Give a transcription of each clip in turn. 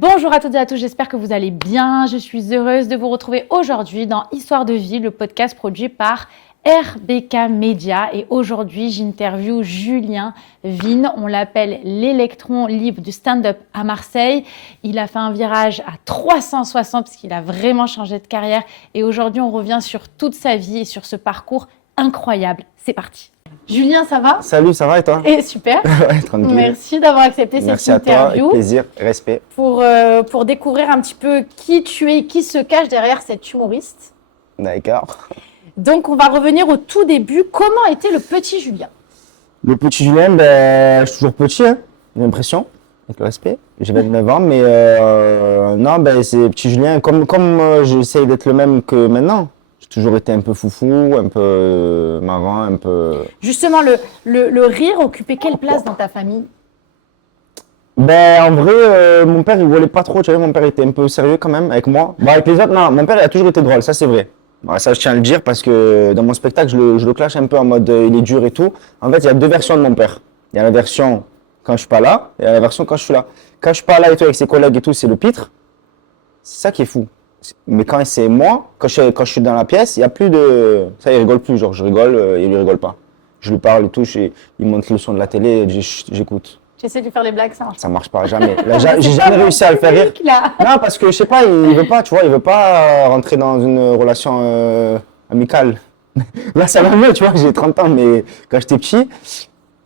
Bonjour à toutes et à tous, j'espère que vous allez bien. Je suis heureuse de vous retrouver aujourd'hui dans Histoire de vie, le podcast produit par RBK Media. Et aujourd'hui, j'interviewe Julien Vigne. On l'appelle l'électron libre du stand-up à Marseille. Il a fait un virage à 360 parce qu'il a vraiment changé de carrière. Et aujourd'hui, on revient sur toute sa vie et sur ce parcours incroyable. C'est parti. Julien, ça va? Salut, ça va et toi? Et super. Ouais, tranquille. Merci d'avoir accepté Merci cette à toi, interview. avec plaisir, respect. Pour découvrir un petit peu qui tu es, qui se cache derrière cet humoriste. D'accord. Donc, on va revenir au tout début. Comment était le petit Julien? Le petit Julien, je suis toujours petit, hein, j'ai l'impression, avec le respect. J'ai 29 ans, mais non, c'est le petit Julien, comme j'essaye d'être le même que maintenant. J'ai toujours été un peu foufou, un peu marrant, un peu... Justement, le rire occupait quelle place dans ta famille? En vrai, mon père, il rigolait pas trop, tu vois, mon père était un peu sérieux quand même avec moi. Avec les autres, non, mon père, il a toujours été drôle, ça c'est vrai. Ça, je tiens à le dire parce que dans mon spectacle, je le clash un peu en mode il est dur et tout. En fait, il y a deux versions de mon père. Il y a la version quand je suis pas là et il y a la version quand je suis là. Quand je suis pas là et tout avec ses collègues et tout, c'est le pitre. C'est ça qui est fou. Mais quand c'est moi, quand je suis dans la pièce, il y a plus de... Ça, il rigole plus, genre je rigole, il lui rigole pas. Je lui parle et tout, il monte le son de la télé, j'écoute. J'essaie de lui faire des blagues, ça marche pas. Ça marche pas, jamais. Là, j'ai jamais réussi à le faire rire. Là. Non, parce que je sais pas, il veut pas, tu vois, il veut pas rentrer dans une relation amicale. Là, ça va mieux, tu vois, j'ai 30 ans, mais quand j'étais petit,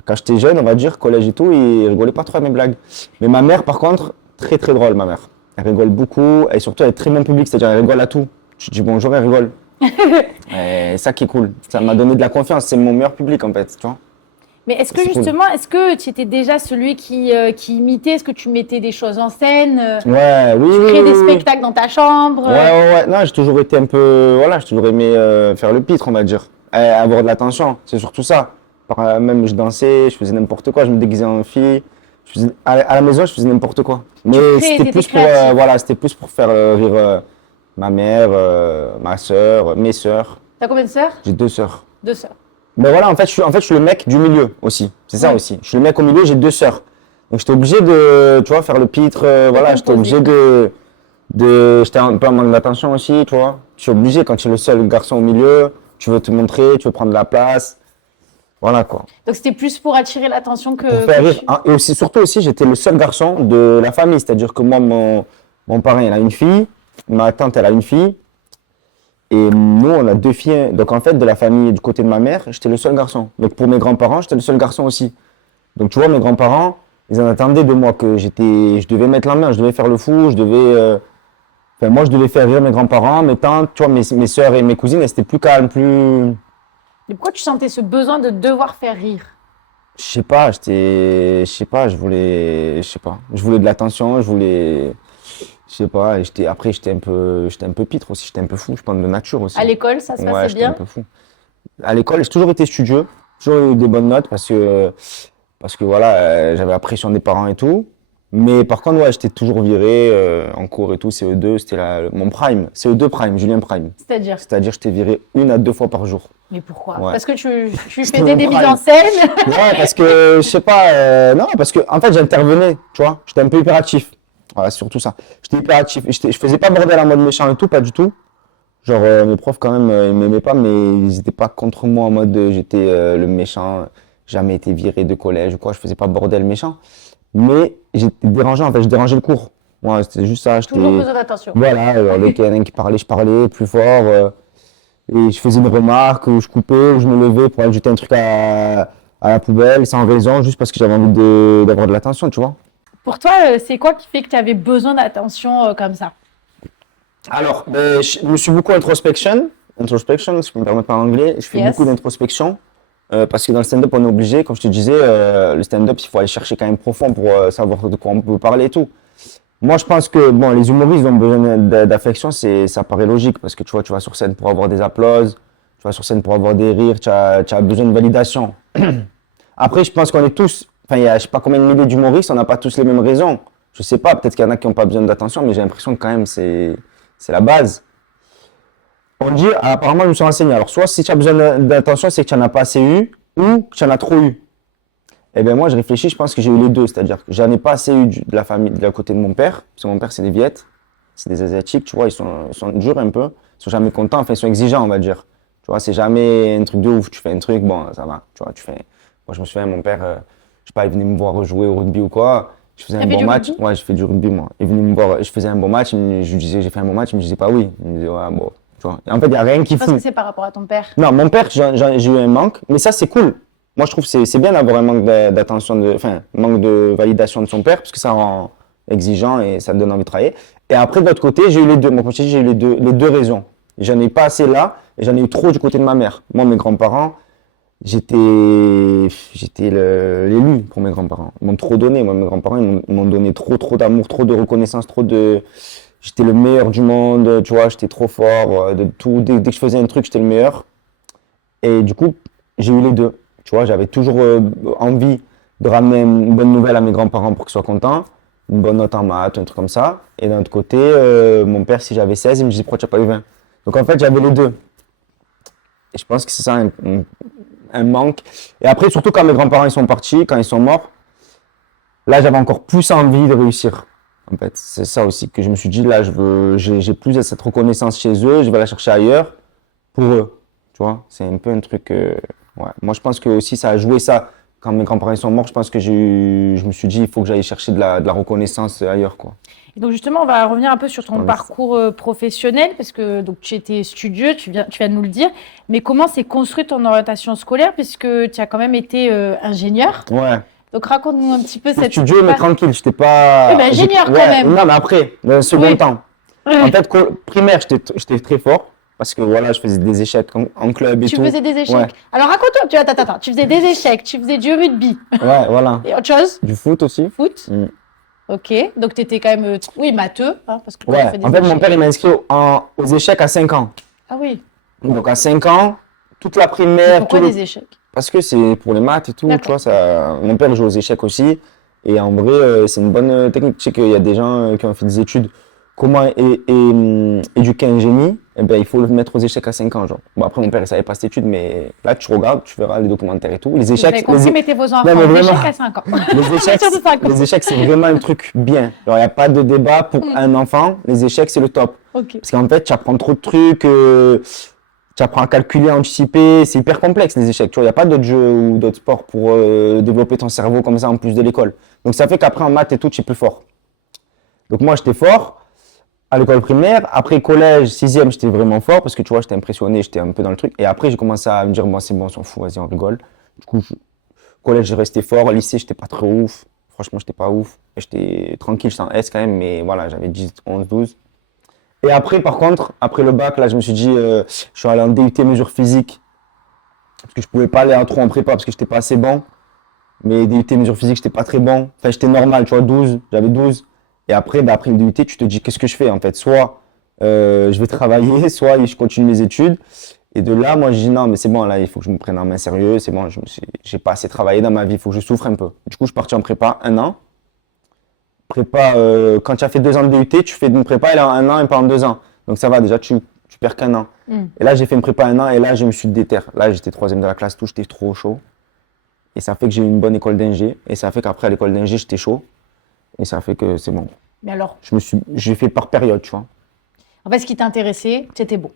quand j'étais jeune, on va dire, collège et tout, il rigolait pas trop à mes blagues. Mais ma mère, par contre, très très drôle, ma mère. Elle rigole beaucoup, et surtout, elle est très bon public, c'est-à-dire elle rigole à tout. Tu dis bonjour, elle rigole. Et ça qui est cool. Ça m'a donné de la confiance, c'est mon meilleur public, en fait, tu vois. Mais est-ce que justement, est-ce que tu étais déjà celui qui imitait? Est-ce que tu mettais des choses en scène? Ouais, oui, tu créais des spectacles dans ta chambre? Ouais. Non, j'ai toujours été un peu... Voilà, j'ai toujours aimé faire le pitre, on va dire. Avoir de l'attention, c'est surtout ça. Même je dansais, je faisais n'importe quoi, je me déguisais en fille. À la maison, je faisais n'importe quoi. Mais c'était plus pour faire rire ma mère, ma sœur, mes sœurs. T'as combien de sœurs? J'ai 2 sœurs. 2 sœurs. Mais voilà, en fait, je suis le mec du milieu aussi. C'est ça aussi. Je suis le mec au milieu, j'ai 2 sœurs. Donc, j'étais obligé de, tu vois, faire le pitre. Voilà, j'étais obligé j'étais un peu en manque d'attention aussi, tu vois. Je suis obligé, quand tu es le seul garçon au milieu, tu veux te montrer, tu veux prendre la place. Voilà, quoi. Donc, c'était plus pour attirer l'attention que... Pour faire rire. Et aussi, surtout aussi, j'étais le seul garçon de la famille. C'est-à-dire que moi, mon parrain, il a une fille. Ma tante, elle a une fille. Et nous, on a 2 filles. Donc, en fait, de la famille du côté de ma mère, j'étais le seul garçon. Donc, pour mes grands-parents, j'étais le seul garçon aussi. Donc, tu vois, mes grands-parents, ils en attendaient de moi que je devais mettre la main, je devais faire le fou, moi, je devais faire rire mes grands-parents, mes tantes, tu vois, mes sœurs et mes cousines, elles étaient plus calmes, plus... Mais pourquoi tu sentais ce besoin de devoir faire rire? Je voulais de l'attention, et après, j'étais un peu pitre aussi, j'étais un peu fou, je pense, de nature aussi. À l'école, ça se passait j'étais bien? un peu fou. À l'école, j'ai toujours été studieux, toujours eu des bonnes notes parce que voilà, j'avais la pression des parents et tout. Mais par contre, ouais, j'étais toujours viré en cours et tout, CE2, c'était mon prime, CE2 prime, Julien prime. C'est-à-dire? C'est-à-dire, j'étais viré 1 à 2 fois par jour. Mais pourquoi? Ouais. Parce que tu faisais des mises en scène? Ouais, parce que, je sais pas, non, parce que, en fait, j'intervenais, tu vois, j'étais un peu hyperactif. Voilà, c'est surtout ça. J'étais hyperactif, je faisais pas bordel en mode méchant et tout, pas du tout. Genre, mes profs, quand même, ils m'aimaient pas, mais ils étaient pas contre moi en mode j'étais le méchant, jamais été viré de collège ou quoi, je faisais pas bordel méchant. Mais j'étais dérangeant, en fait, je dérangeais le cours. Ouais, c'était juste ça. Toujours besoin d'attention. Voilà, dès qu'il y en a un qui parlait, je parlais plus fort. Et je faisais une remarque, ou je coupais, ou je me levais pour aller jeter un truc à la poubelle, sans raison, juste parce que j'avais envie d'avoir de l'attention, tu vois. Pour toi, c'est quoi qui fait que tu avais besoin d'attention comme ça? Alors, je me suis beaucoup introspection, si je peux me permettre en anglais. Je fais beaucoup d'introspection. Parce que dans le stand-up, on est obligé, comme je te disais, le stand-up, il faut aller chercher quand même profond pour savoir de quoi on peut parler et tout. Moi, je pense que bon, les humoristes ont besoin d'affection, ça paraît logique, parce que tu vois, tu vas sur scène pour avoir des applauses, tu vas sur scène pour avoir des rires, tu as besoin de validation. Après, je pense qu'on est tous, enfin, il y a je sais pas combien de milliers d'humoristes, on n'a pas tous les mêmes raisons. Je sais pas, peut-être qu'il y en a qui n'ont pas besoin d'attention, mais j'ai l'impression que quand même, c'est la base. On dit, apparemment, je me suis renseigné. Alors, soit si tu as besoin d'attention, c'est que tu n'en as pas assez eu, ou que tu en as trop eu. Eh ben moi, je réfléchis, je pense que j'ai eu les deux. C'est-à-dire que j'en ai pas assez eu de la famille, de la côté de mon père. Parce que mon père, c'est des Viettes, c'est des Asiatiques, tu vois, ils sont durs un peu. Ils sont jamais contents, enfin, ils sont exigeants, on va dire. Tu vois, c'est jamais un truc de ouf. Tu fais un truc, bon, ça va. Tu vois, tu fais. Moi, je me souviens, mon père, je sais pas, il venait me voir jouer au rugby ou quoi. Je faisais un bon match. Ouais, je fais du rugby, moi. Il venait me voir, je faisais un bon match. Je lui disais, j'ai fait un bon match. Il me disait pas oui. Il me disait, ouais, bon. Tu vois. Et en fait, il y a rien qui fout. Parce que c'est par rapport à ton père. Non, mon père, j'ai eu un manque, mais ça, c'est cool. Moi, je trouve que c'est bien d'avoir un manque d'attention, enfin, manque de validation de son père, parce que ça rend exigeant et ça te donne envie de travailler. Et après, de l'autre côté, j'ai eu les deux. Moi, comme je t'ai dit, j'ai eu les deux raisons. J'en ai pas assez là, et j'en ai eu trop du côté de ma mère. Moi, mes grands-parents, j'étais l'élu pour mes grands-parents. Ils m'ont trop donné. Moi, mes grands-parents, ils m'ont donné trop d'amour, trop de reconnaissance, j'étais le meilleur du monde, tu vois, j'étais trop fort de tout. Dès que je faisais un truc, j'étais le meilleur. Et du coup, j'ai eu les deux. Tu vois, j'avais toujours envie de ramener une bonne nouvelle à mes grands-parents pour qu'ils soient contents, une bonne note en maths, un truc comme ça. Et d'un autre côté, mon père, si j'avais 16, il me disait pourquoi tu n'as pas eu 20. Donc en fait, j'avais les deux. Et je pense que c'est ça un manque. Et après, surtout quand mes grands-parents ils sont partis, quand ils sont morts, là, j'avais encore plus envie de réussir. En fait, c'est ça aussi que je me suis dit, là, j'ai plus de cette reconnaissance chez eux, je vais la chercher ailleurs pour eux. Tu vois, c'est un peu un truc. Ouais. Moi, je pense que aussi ça a joué ça. Quand mes grands-parents sont morts, je pense que je me suis dit, il faut que j'aille chercher de la reconnaissance ailleurs, quoi. Et donc justement, on va revenir un peu sur ton parcours professionnel, parce que donc tu étais studieux, tu viens de nous le dire. Mais comment s'est construite ton orientation scolaire, puisque tu as quand même été ingénieur. Ouais. Donc raconte-nous un petit peu cette. Studieux, mais tranquille, j'étais pas. Oui, mais ingénieur quand même. Non, mais après, dans le second temps. En fait, primaire, j'étais très fort. Parce que voilà, je faisais des échecs en club et tout. Tu faisais des échecs. Ouais. Alors raconte-toi, attends, tu faisais des échecs, tu faisais du rugby. Ouais, voilà. Et autre chose? Du foot aussi. Foot. Ok, donc tu étais quand même, matheux. Hein, parce que ouais, en fait, mon père, il m'a inscrit aux échecs à 5 ans. Ah oui. Donc à 5 ans, toute la primaire. Pourquoi des échecs? Parce que c'est pour les maths et tout, tu vois. Mon père joue aux échecs aussi. Et en vrai, c'est une bonne technique. Tu sais qu'il y a des gens qui ont fait des études. Comment éduquer un génie, eh ben, il faut le mettre aux échecs à 5 ans. Genre. Bon, après, mon père, il savait pas cette étude, mais là, tu regardes, tu verras les documentaires et tout. Les échecs. Vous avez mettez vos enfants aux échecs à 5 ans. Les échecs, c'est vraiment un truc bien. Il n'y a pas de débat pour un enfant. Les échecs, c'est le top. Okay. Parce qu'en fait, tu apprends trop de trucs, tu apprends à calculer, à anticiper. C'est hyper complexe, les échecs. Tu vois, il n'y a pas d'autres jeux ou d'autres sports pour développer ton cerveau comme ça en plus de l'école. Donc, ça fait qu'après, en maths et tout, tu es plus fort. Donc, moi, j'étais fort. À l'école primaire, après collège, 6e, j'étais vraiment fort parce que tu vois, j'étais impressionné, j'étais un peu dans le truc. Et après, j'ai commencé à me dire, bon, c'est bon, on s'en fout, vas-y, on rigole. Du coup, collège, j'ai resté fort. Lycée, j'étais pas très ouf. Franchement, j'étais pas ouf. J'étais tranquille, j'étais en S quand même, mais voilà, j'avais 10, 11, 12. Et après, par contre, après le bac, là, je me suis dit, je suis allé en DUT mesures physiques parce que je pouvais pas aller trop en prépa parce que j'étais pas assez bon. Mais DUT mesures physiques, j'étais pas très bon. Enfin, j'étais normal, tu vois, 12, j'avais 12. Et après, après le DUT, tu te dis qu'est-ce que je fais en fait. Soit je vais travailler, soit je continue mes études. Et de là, moi, je dis non, mais c'est bon, là, il faut que je me prenne en main sérieux. C'est bon, j'ai pas assez travaillé dans ma vie, il faut que je souffre un peu. Du coup, je suis parti en prépa 1 an. Prépa, quand tu as fait 2 ans de DUT, tu fais une prépa, elle a 1 an et pas en 2 ans. Donc ça va, déjà, tu perds qu'1 an. Et là, j'ai fait une prépa 1 an et là, je me suis déter. Là, j'étais 3e de la classe, tout, j'étais trop chaud. Et ça fait que j'ai eu une bonne école d'ingé. Et ça fait qu'après, à l'école d'ingé, j'étais chaud. Et ça fait que c'est bon. Mais alors? J'ai fait par période, tu vois. En fait, ce qui t'intéressait, c'était bon.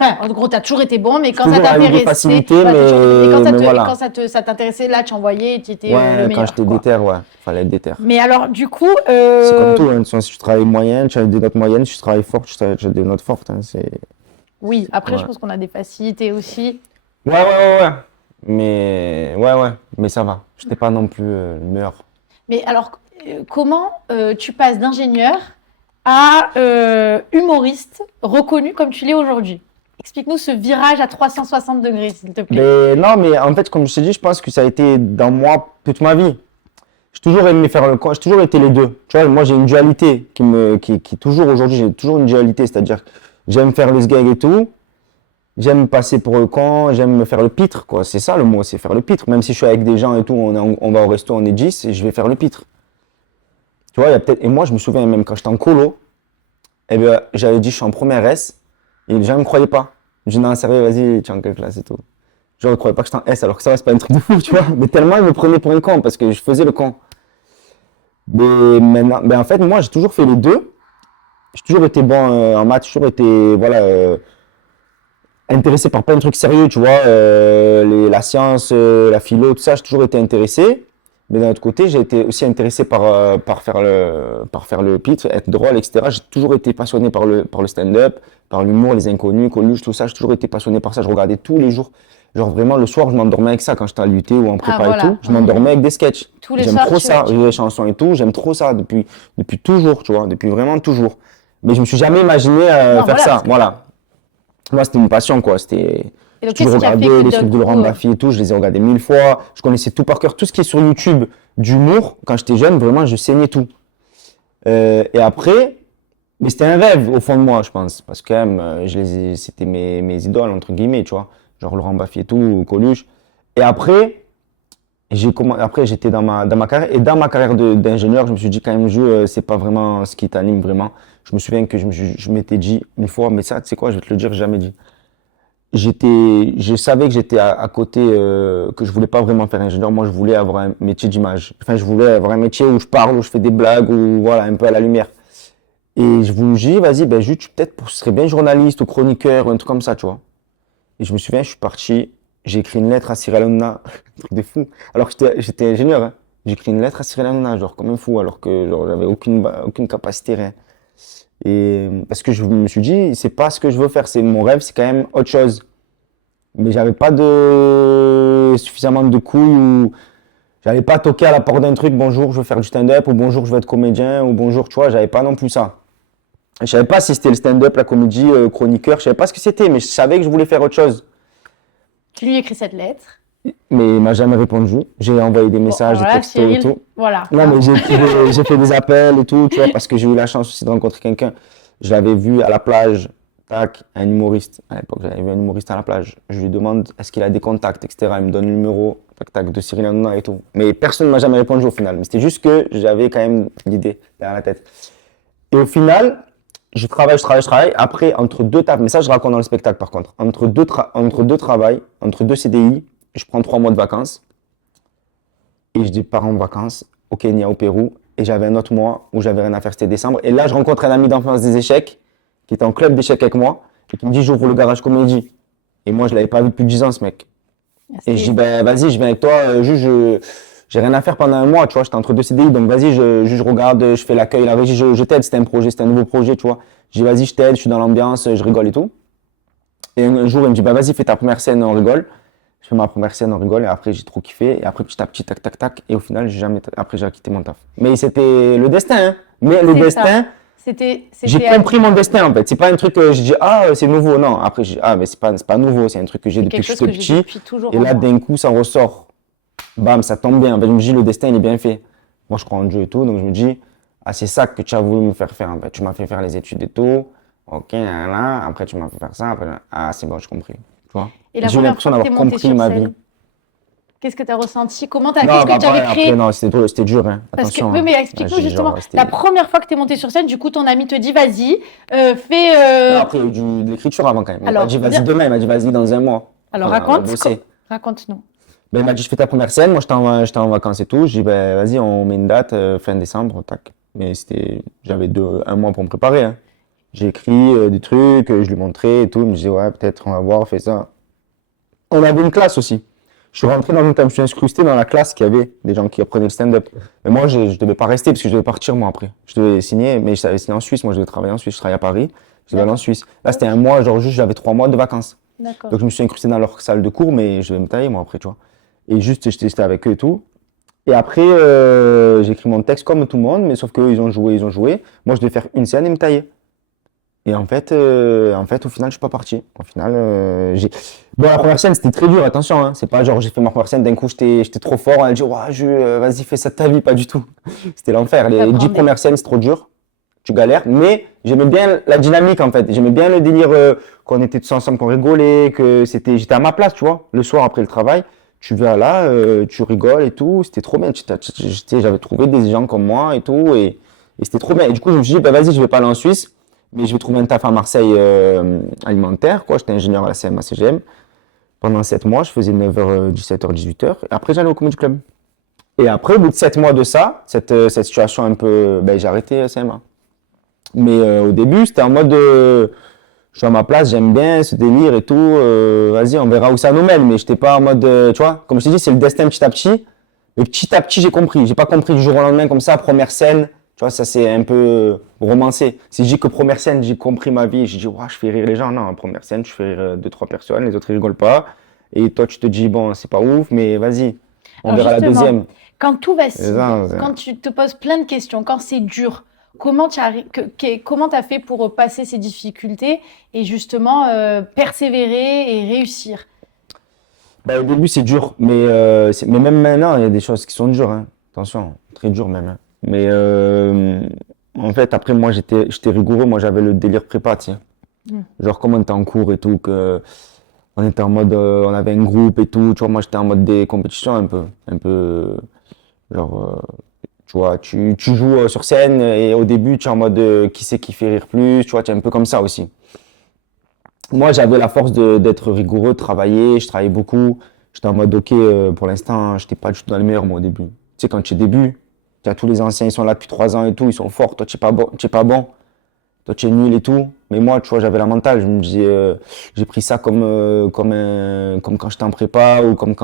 Enfin, en gros, tu as toujours été bon, mais quand ça t'intéressait, quand ça t'intéressait, là, tu envoyais et tu étais le meilleur. Quand j'étais déter, ouais, fallait être déter. Mais alors, du coup, c'est comme tout, hein. Si tu travailles moyenne, tu as des notes moyennes. Si tu travailles fort, tu as des notes fortes. Hein. Oui, après, je pense qu'on a des facilités aussi. Ouais. Mais ça va. Je n'étais pas non plus le meilleur. Mais alors, comment tu passes d'ingénieur à humoriste reconnu comme tu l'es aujourd'hui? Explique-nous ce virage à 360 degrés, s'il te plaît. Mais en fait, comme je t'ai dit, je pense que ça a été dans moi toute ma vie. J'ai toujours aimé faire le con, j'ai toujours été les deux. Tu vois, moi, j'ai une dualité qui toujours aujourd'hui, j'ai toujours une dualité, c'est-à-dire que j'aime faire le sgeg et tout. J'aime passer pour le con, j'aime me faire le pitre, quoi. C'est ça le mot, c'est faire le pitre. Même si je suis avec des gens et tout, on va au resto, on est 10 et je vais faire le pitre. Tu vois, il y a peut-être. Et moi, je me souviens même quand j'étais en colo, eh bien, j'avais dit je suis en première S et les gens ne me croyaient pas. Je dis non, sérieux, vas-y, tu es en quelle classe et tout. Genre, ils croyaient pas que j'étais en S, alors que ça va, c'est pas un truc de fou, tu vois. Mais tellement ils me prenaient pour un con, parce que je faisais le con. Mais maintenant, en fait, moi, j'ai toujours fait les deux. J'ai toujours été bon en maths, j'ai toujours été, voilà, intéressé par plein de trucs sérieux, tu vois, la science, la philo, tout ça, j'ai toujours été intéressé. Mais d'un autre côté, j'ai été aussi intéressé par faire le pitch, être drôle, etc. J'ai toujours été passionné par le stand-up, par l'humour, les inconnus, Coluche, tout ça. J'ai toujours été passionné par ça. Je regardais tous les jours. Genre vraiment, le soir, je m'endormais avec ça quand j'étais à l'UT ou en prépa et tout. Je m'endormais avec des sketchs. Tous les J'aime soirs, trop ça, les chansons et tout. J'aime trop ça depuis toujours, tu vois, depuis vraiment toujours. Mais je me suis jamais imaginé faire ça. Voilà. Moi, c'était une passion, quoi. J'ai toujours regardé les trucs de Laurent Baffy et tout. Je les ai regardés 1000 fois. Je connaissais tout par cœur. Tout ce qui est sur YouTube d'humour, quand j'étais jeune, vraiment, je saignais tout. Et après, mais c'était un rêve au fond de moi, je pense. Parce que quand même, c'était mes idoles, entre guillemets, tu vois. Genre Laurent Baffy et tout, Coluche. Et après, j'étais dans ma carrière. Et dans ma carrière d'ingénieur, je me suis dit, quand même, c'est pas vraiment ce qui t'anime vraiment. Je me souviens que je m'étais dit une fois, mais ça, tu sais quoi, je vais te le dire, j'ai jamais dit. Je savais que j'étais à côté, que je voulais pas vraiment faire ingénieur. Moi, je voulais avoir un métier d'image. Enfin, je voulais avoir un métier où je parle, où je fais des blagues, où voilà, un peu à la lumière. Et je vous dis, vas-y, ben, juste, peut-être, ce serait bien journaliste ou chroniqueur, ou un truc comme ça, tu vois. Et je me souviens, je suis parti, j'ai écrit une lettre à Cyril Hanouna, un truc de fou. Alors que j'étais ingénieur, hein. J'ai écrit une lettre à Cyril Hanouna, genre, comme un fou, alors que, genre, j'avais aucune capacité, rien. Et parce que je me suis dit, c'est pas ce que je veux faire, c'est mon rêve, c'est quand même autre chose. Mais j'avais pas suffisamment de couilles ou j'avais pas toqué à la porte d'un truc, bonjour, je veux faire du stand-up, ou bonjour, je veux être comédien, ou bonjour, tu vois, j'avais pas non plus ça. Je savais pas si c'était le stand-up, la comédie, chroniqueur, je savais pas ce que c'était, mais je savais que je voulais faire autre chose. Tu lui écris cette lettre. Mais il m'a jamais répondu. J'ai envoyé des messages, des textos et tout. Voilà. Non, mais j'ai fait des appels et tout, tu vois, parce que j'ai eu la chance aussi de rencontrer quelqu'un. Je l'avais vu à la plage, tac, un humoriste. À l'époque, j'avais vu un humoriste à la plage. Je lui demande est-ce qu'il a des contacts, etc. Il me donne le numéro, tac, tac, de Cyril Hanouna et tout. Mais personne ne m'a jamais répondu au final. Mais c'était juste que j'avais quand même l'idée derrière la tête. Et au final, je travaille. Après, entre deux tafs, mais ça, je raconte dans le spectacle par contre. Entre deux travails, entre deux CDI, je prends 3 mois de vacances. Et je pars en vacances au Kenya, au Pérou. Et j'avais un autre mois où j'avais rien à faire, c'était décembre. Et là, je rencontre un ami d'enfance des échecs, qui était en club d'échecs avec moi, et qui me dit, j'ouvre le garage comédie. Et moi, je l'avais pas vu depuis 10 ans, ce mec. Et je dis, ben, vas-y, je viens avec toi, j'ai rien à faire pendant un mois, tu vois, j'étais entre deux CDI, donc vas-y, je regarde, je fais l'accueil, la régie, je t'aide, c'était un nouveau projet, tu vois. Je dis, vas-y, je t'aide, je suis dans l'ambiance, je rigole et tout. Et un jour, il me dit, bah, vas-y, fais ta première scène, on rigole. Je fais ma première scène, on rigole, et après, j'ai trop kiffé, et après, petit à petit, tac, tac, tac, et au final, après, j'ai quitté mon taf. Mais c'était le destin, hein. Mais le destin, j'ai compris mon destin, en fait. C'est pas un truc que je dis, ah, c'est nouveau, non. Après, je dis, ah, mais c'est pas nouveau, c'est un truc que j'ai depuis que je suis petit. Et là, d'un coup, ça ressort. Bam, ça tombe bien. En fait, je me dis, le destin, il est bien fait. Moi, je crois en Dieu et tout, donc je me dis, ah, c'est ça que tu as voulu me faire faire. En fait, tu m'as fait faire les études et tout. Ok, là, après, tu m'as fait faire ça. Après, ah, c'est bon, j'ai compris. Tu vois? Et la première fois que tu es monté sur scène, qu'est-ce que tu as ressenti? Qu'est-ce que tu avais créé? Après, non, c'était dur, hein. Parce attention. Oui, mais explique-nous justement. La première fois que tu es monté sur scène, du coup, ton ami te dit, vas-y, fais. Non, après, il y a eu de l'écriture avant quand même. Il m'a dit, vas-y demain, il m'a dit, vas-y dans un mois. Alors, raconte-nous. Ben, il m'a dit, je fais ta première scène. Moi, j'étais en vacances et tout. J'ai dit, ben, vas-y, on met une date, fin décembre, tac. Mais j'avais un mois pour me préparer, hein. J'ai écrit des trucs, je lui montrais et tout. Il me disait, ouais, peut-être, on va voir, fais ça. On avait une classe aussi. Je suis rentré je me suis incrusté dans la classe qu'il y avait des gens qui apprenaient le stand-up. Mais moi, je devais pas rester parce que je devais partir, moi, après. Je devais signer, mais je savais signer en Suisse. Moi, je devais travailler en Suisse. Je travaillais à Paris. Je devais aller en Suisse. Là, c'était un mois, genre, juste, j'avais 3 mois de vacances. D'accord. Donc, je me suis incrusté dans leur salle de cours, mais je devais me tailler, moi, après, tu vois. Et juste, j'étais avec eux et tout. Et après, j'ai écrit mon texte comme tout le monde, mais sauf qu'eux, ils ont joué. Moi, je devais faire une scène et me tailler. Et en fait, au final, je suis pas parti. Au final, bon, la première scène, c'était très dur, attention, hein. C'est pas genre, j'ai fait ma première scène, d'un coup, j'étais trop fort, elle dit, ouais, vas-y, fais ça de ta vie, pas du tout. C'était l'enfer. Les 10 premières scènes, c'est trop dur. Tu galères, mais j'aimais bien la dynamique, en fait. J'aimais bien le délire, qu'on était tous ensemble, qu'on rigolait, j'étais à ma place, tu vois. Le soir, après le travail, tu viens là, tu rigoles et tout. C'était trop bien. J'avais trouvé des gens comme moi et tout, et c'était trop bien. Et du coup, je me suis dit, bah, vas-y, je vais pas aller en Suisse. Mais je vais trouver un taf à Marseille alimentaire, quoi. J'étais ingénieur à la CMA-CGM. Pendant 7 mois, je faisais 9h, 17h, 18h. Et après, j'allais au Comedy Club. Et après, au bout de 7 mois de ça, cette situation un peu, j'ai arrêté CMA. Mais au début, c'était en mode, je suis à ma place, j'aime bien ce délire et tout. Vas-y, on verra où ça nous mène. Mais j'étais pas en mode, tu vois, comme je t'ai dit, c'est le destin petit à petit. Mais petit à petit, j'ai compris. J'ai pas compris du jour au lendemain comme ça, première scène. Tu vois, ça c'est un peu romancé. Si je dis que première scène, j'ai compris ma vie, j'ai dit, ouais, je fais rire les gens. Non, première scène, je fais rire 2-3 personnes, les autres ils rigolent pas. Et toi, tu te dis, bon, c'est pas ouf, mais vas-y, on Alors verra la justement, deuxième. quand tout vacille, Ça, quand tu te poses plein de questions, quand c'est dur, comment tu as fait pour passer ces difficultés et justement persévérer et réussir? au début, c'est dur, mais même maintenant, il y a des choses qui sont dures, hein. Attention, très dur même, hein. Mais en fait, après, moi, j'étais rigoureux. Moi, j'avais le délire prépa, tu sais. Genre, comme on était en cours et tout, on était en mode, on avait un groupe et tout. Tu vois, moi, j'étais en mode des compétitions un peu, genre, tu vois, tu joues sur scène et au début, tu es en mode qui c'est qui fait rire plus. Tu vois, tu es un peu comme ça aussi. Moi, j'avais la force d'être rigoureux, de travailler. Je travaillais beaucoup. J'étais en mode, ok, pour l'instant, j'étais pas du tout dans le meilleur, moi, au début. Tu sais, quand tu es début, tu as tous les anciens, ils sont là depuis 3 ans et tout, ils sont forts. Toi, tu es pas bon, tu es pas bon. Toi, tu es nul et tout. Mais moi, tu vois, j'avais la mentale. Je me disais, j'ai pris ça comme quand j'étais en prépa ou comme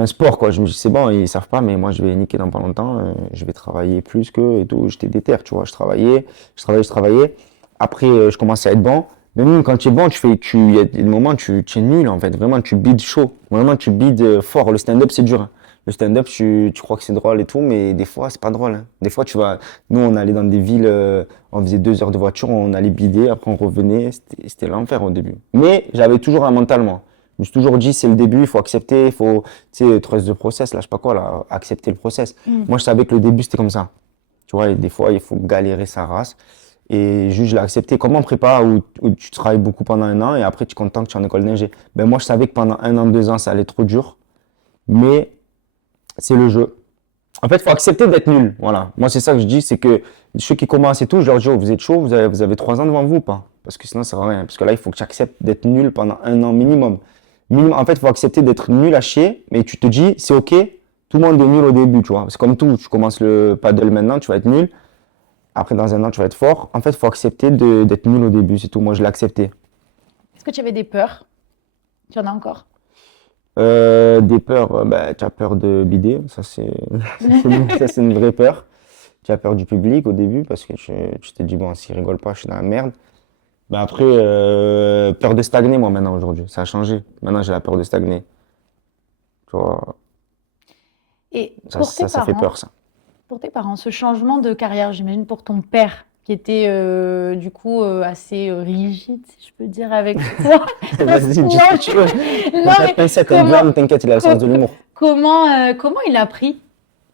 un sport, quoi. Je me dis, c'est bon, ils savent pas, mais moi, je vais niquer dans pas longtemps. Je vais travailler plus qu'eux et tout. J'étais déter, tu vois. Je travaillais. Après, je commençais à être bon. Mais même quand tu es bon, il y a des moments, tu es nul, en fait. Vraiment, tu bides chaud. Vraiment, tu bides fort. Le stand-up, c'est dur, hein. Le stand-up, tu crois que c'est drôle et tout, mais des fois, c'est pas drôle, hein. Des fois, nous, on allait dans des villes, on faisait 2 heures de voiture, on allait bider, après on revenait. C'était l'enfer au début. Mais j'avais toujours un mental, moi. Je me suis toujours dit, c'est le début, il faut accepter, il faut, tu sais, trust the process, là, je sais pas quoi, là, accepter le process. Moi, je savais que le début, c'était comme ça. Tu vois, et des fois, il faut galérer sa race. Et juste, je l'ai accepté. Comme en prépa, où tu travailles beaucoup pendant 1 an, et après, tu es content que tu es en école d'ingé. Moi, je savais que pendant 1 an, 2 ans, ça allait trop dur. Mais c'est le jeu. En fait, il faut accepter d'être nul. Voilà. Moi, c'est ça que je dis, c'est que ceux qui commencent et tout, je leur dis, oh, vous êtes chaud, vous avez 3 ans devant vous ou pas? Parce que sinon, ça sert à rien. Parce que là, il faut que tu acceptes d'être nul pendant 1 an minimum. En fait, il faut accepter d'être nul à chier, mais tu te dis, c'est OK, tout le monde est nul au début, tu vois. C'est comme tout, tu commences le paddle maintenant, tu vas être nul. Après, dans 1 an, tu vas être fort. En fait, il faut accepter d'être nul au début, c'est tout. Moi, je l'ai accepté. Est-ce que tu avais des peurs? Tu en as encore? Des peurs, tu as peur de bider, ça c'est ça, c'est une vraie peur. Tu as peur du public au début parce que tu te dis, bon, s'ils rigolent pas, je suis dans la merde. Après, peur de stagner, moi, maintenant, aujourd'hui. Ça a changé. Maintenant, j'ai la peur de stagner. Tu vois, Et ça, pour ça, tes ça fait parents, peur, ça. pour tes parents, ce changement de carrière, j'imagine pour ton père, qui était du coup assez rigide, si je peux dire, avec toi. Vas-y, dis ce que tu veux. Non, Quand t'as mais pincette, un comment, blâme, t'inquiète, il a le sens co- de l'humour. comment il a pris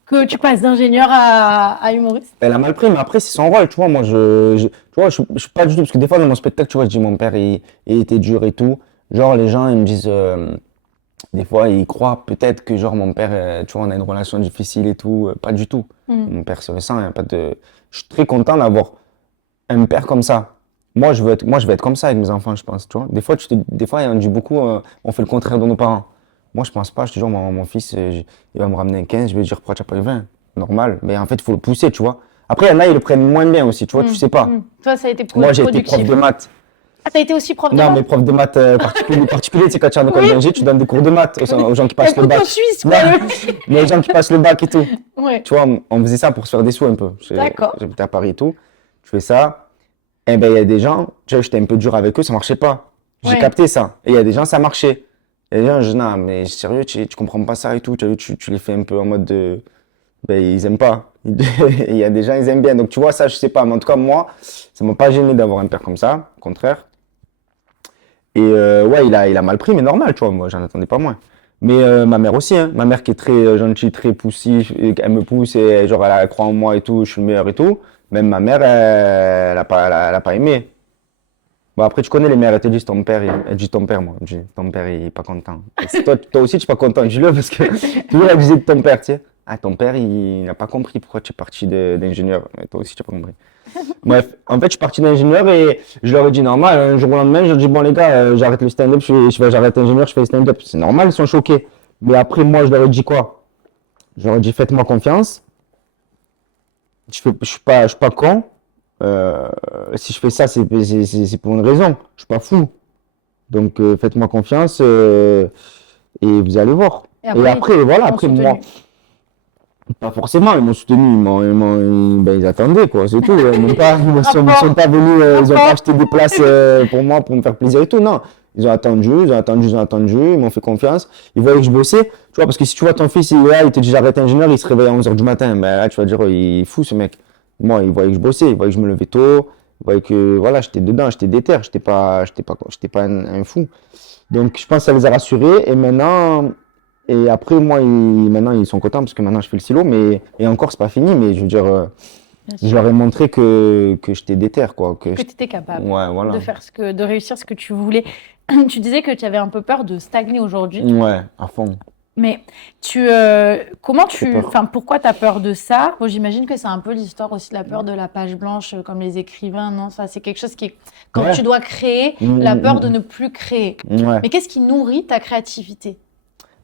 que tu passes d'ingénieur à humoriste? Elle a mal pris, mais après, c'est son rôle, tu vois. Moi, tu vois, je suis pas du tout, parce que des fois, dans mon spectacle, tu vois, je dis, mon père, il était dur et tout. Genre, les gens, ils me disent, des fois, ils croient peut-être que, genre, mon père, tu vois, on a une relation difficile et tout. Pas du tout. Mon père se ressent, il y a pas de. Je suis très content d'avoir un père comme ça. Moi, je veux être comme ça avec mes enfants, je pense, tu vois. Des fois, on dit beaucoup, on fait le contraire de nos parents. Moi, je pense pas, je te jure, mon fils, il va me ramener un 15, je vais dire, pourquoi tu n'as pas eu 20? Normal. Mais en fait, il faut le pousser, tu vois. Après, il y en a, ils le prennent moins bien aussi, tu vois, tu sais pas. Toi, ça a été Moi, j'ai été prof productif. de maths. Ah, t'as été aussi prof de Non, maths? mais prof de maths particulier, c'est quand tu es en école Oui. d'ingé, tu donnes des cours de maths aux gens qui Un passent le couteau bac. suisse, Non, quoi. mais les gens qui passent le bac et tout. Ouais. Tu vois, on faisait ça pour se faire des sous un peu. D'accord. J'habitais à Paris et tout. Je fais ça. Et il y a des gens, tu vois, j'étais un peu dur avec eux, ça marchait pas. J'ai Ouais. capté ça. Et il y a des gens, ça marchait. Et des gens, je dis, non, mais sérieux, tu comprends pas ça et tout. Tu vois, tu les fais un peu en mode de, ils aiment pas. Il y a des gens, ils aiment bien. Donc, tu vois, ça, je sais pas. Mais en tout cas, moi, ça m'a pas gêné d'avoir un père comme ça. Au contraire. Et ouais, il a mal pris, mais normal, tu vois. Moi, j'en attendais pas moins. Mais ma mère aussi, hein. Ma mère qui est très gentille, très poussive, elle me pousse et genre, elle croit en moi et tout, je suis le meilleur et tout. Même ma mère, elle a pas aimé. Bon, après, tu connais les mères, elles te disent ton père, elle dit ton père, moi. Elle dit ton père, il est pas content. Et toi aussi, tu es pas content, dis-le parce que toujours elle disait de ton père, tu sais. Ah, ton père, il n'a pas compris pourquoi tu es parti d'ingénieur. Mais toi aussi, tu n'as pas compris. Bref, en fait, je suis parti d'ingénieur et je leur ai dit normal. Un jour au lendemain, je leur ai dit, bon, les gars, j'arrête le stand-up, j'arrête ingénieur, je fais le stand-up. C'est normal, ils sont choqués. Mais après, moi, je leur ai dit quoi? Je leur ai dit, faites-moi confiance. Je suis pas con. Si je fais ça, c'est pour une raison. Je suis pas fou. Donc, faites-moi confiance et vous allez voir. Et après, voilà, après moi. Pas forcément, ils m'ont soutenu, ils attendaient, quoi, c'est tout. Ils sont pas venus, ils ont pas acheté des places pour moi, pour me faire plaisir et tout, non. Ils ont attendu, ils m'ont fait confiance. Ils voyaient que je bossais, tu vois, parce que si tu vois ton fils, il te dit j'arrête ingénieur, il se réveille à 11h du matin, ben là, tu vas dire, il est fou ce mec. Moi, ils voyaient que je bossais, ils voyaient que je me levais tôt, ils voyaient que, voilà, j'étais dedans, j'étais déter, j'étais pas un fou. Donc, je pense que ça les a rassurés, et après, moi, maintenant, ils sont contents parce que maintenant, je fais le silo. Et encore, c'est pas fini. Mais je veux dire, je leur ai montré que j'étais déter, quoi. Que tu étais capable voilà. de réussir ce que tu voulais. Tu disais que tu avais un peu peur de stagner aujourd'hui. Ouais, à fond. Mais pourquoi tu as peur de ça? Bon, j'imagine que c'est un peu l'histoire aussi de la peur de la page blanche, comme les écrivains, non? Ça, c'est quelque chose qui est, quand tu dois créer, la peur de ne plus créer. Ouais. Mais qu'est-ce qui nourrit ta créativité?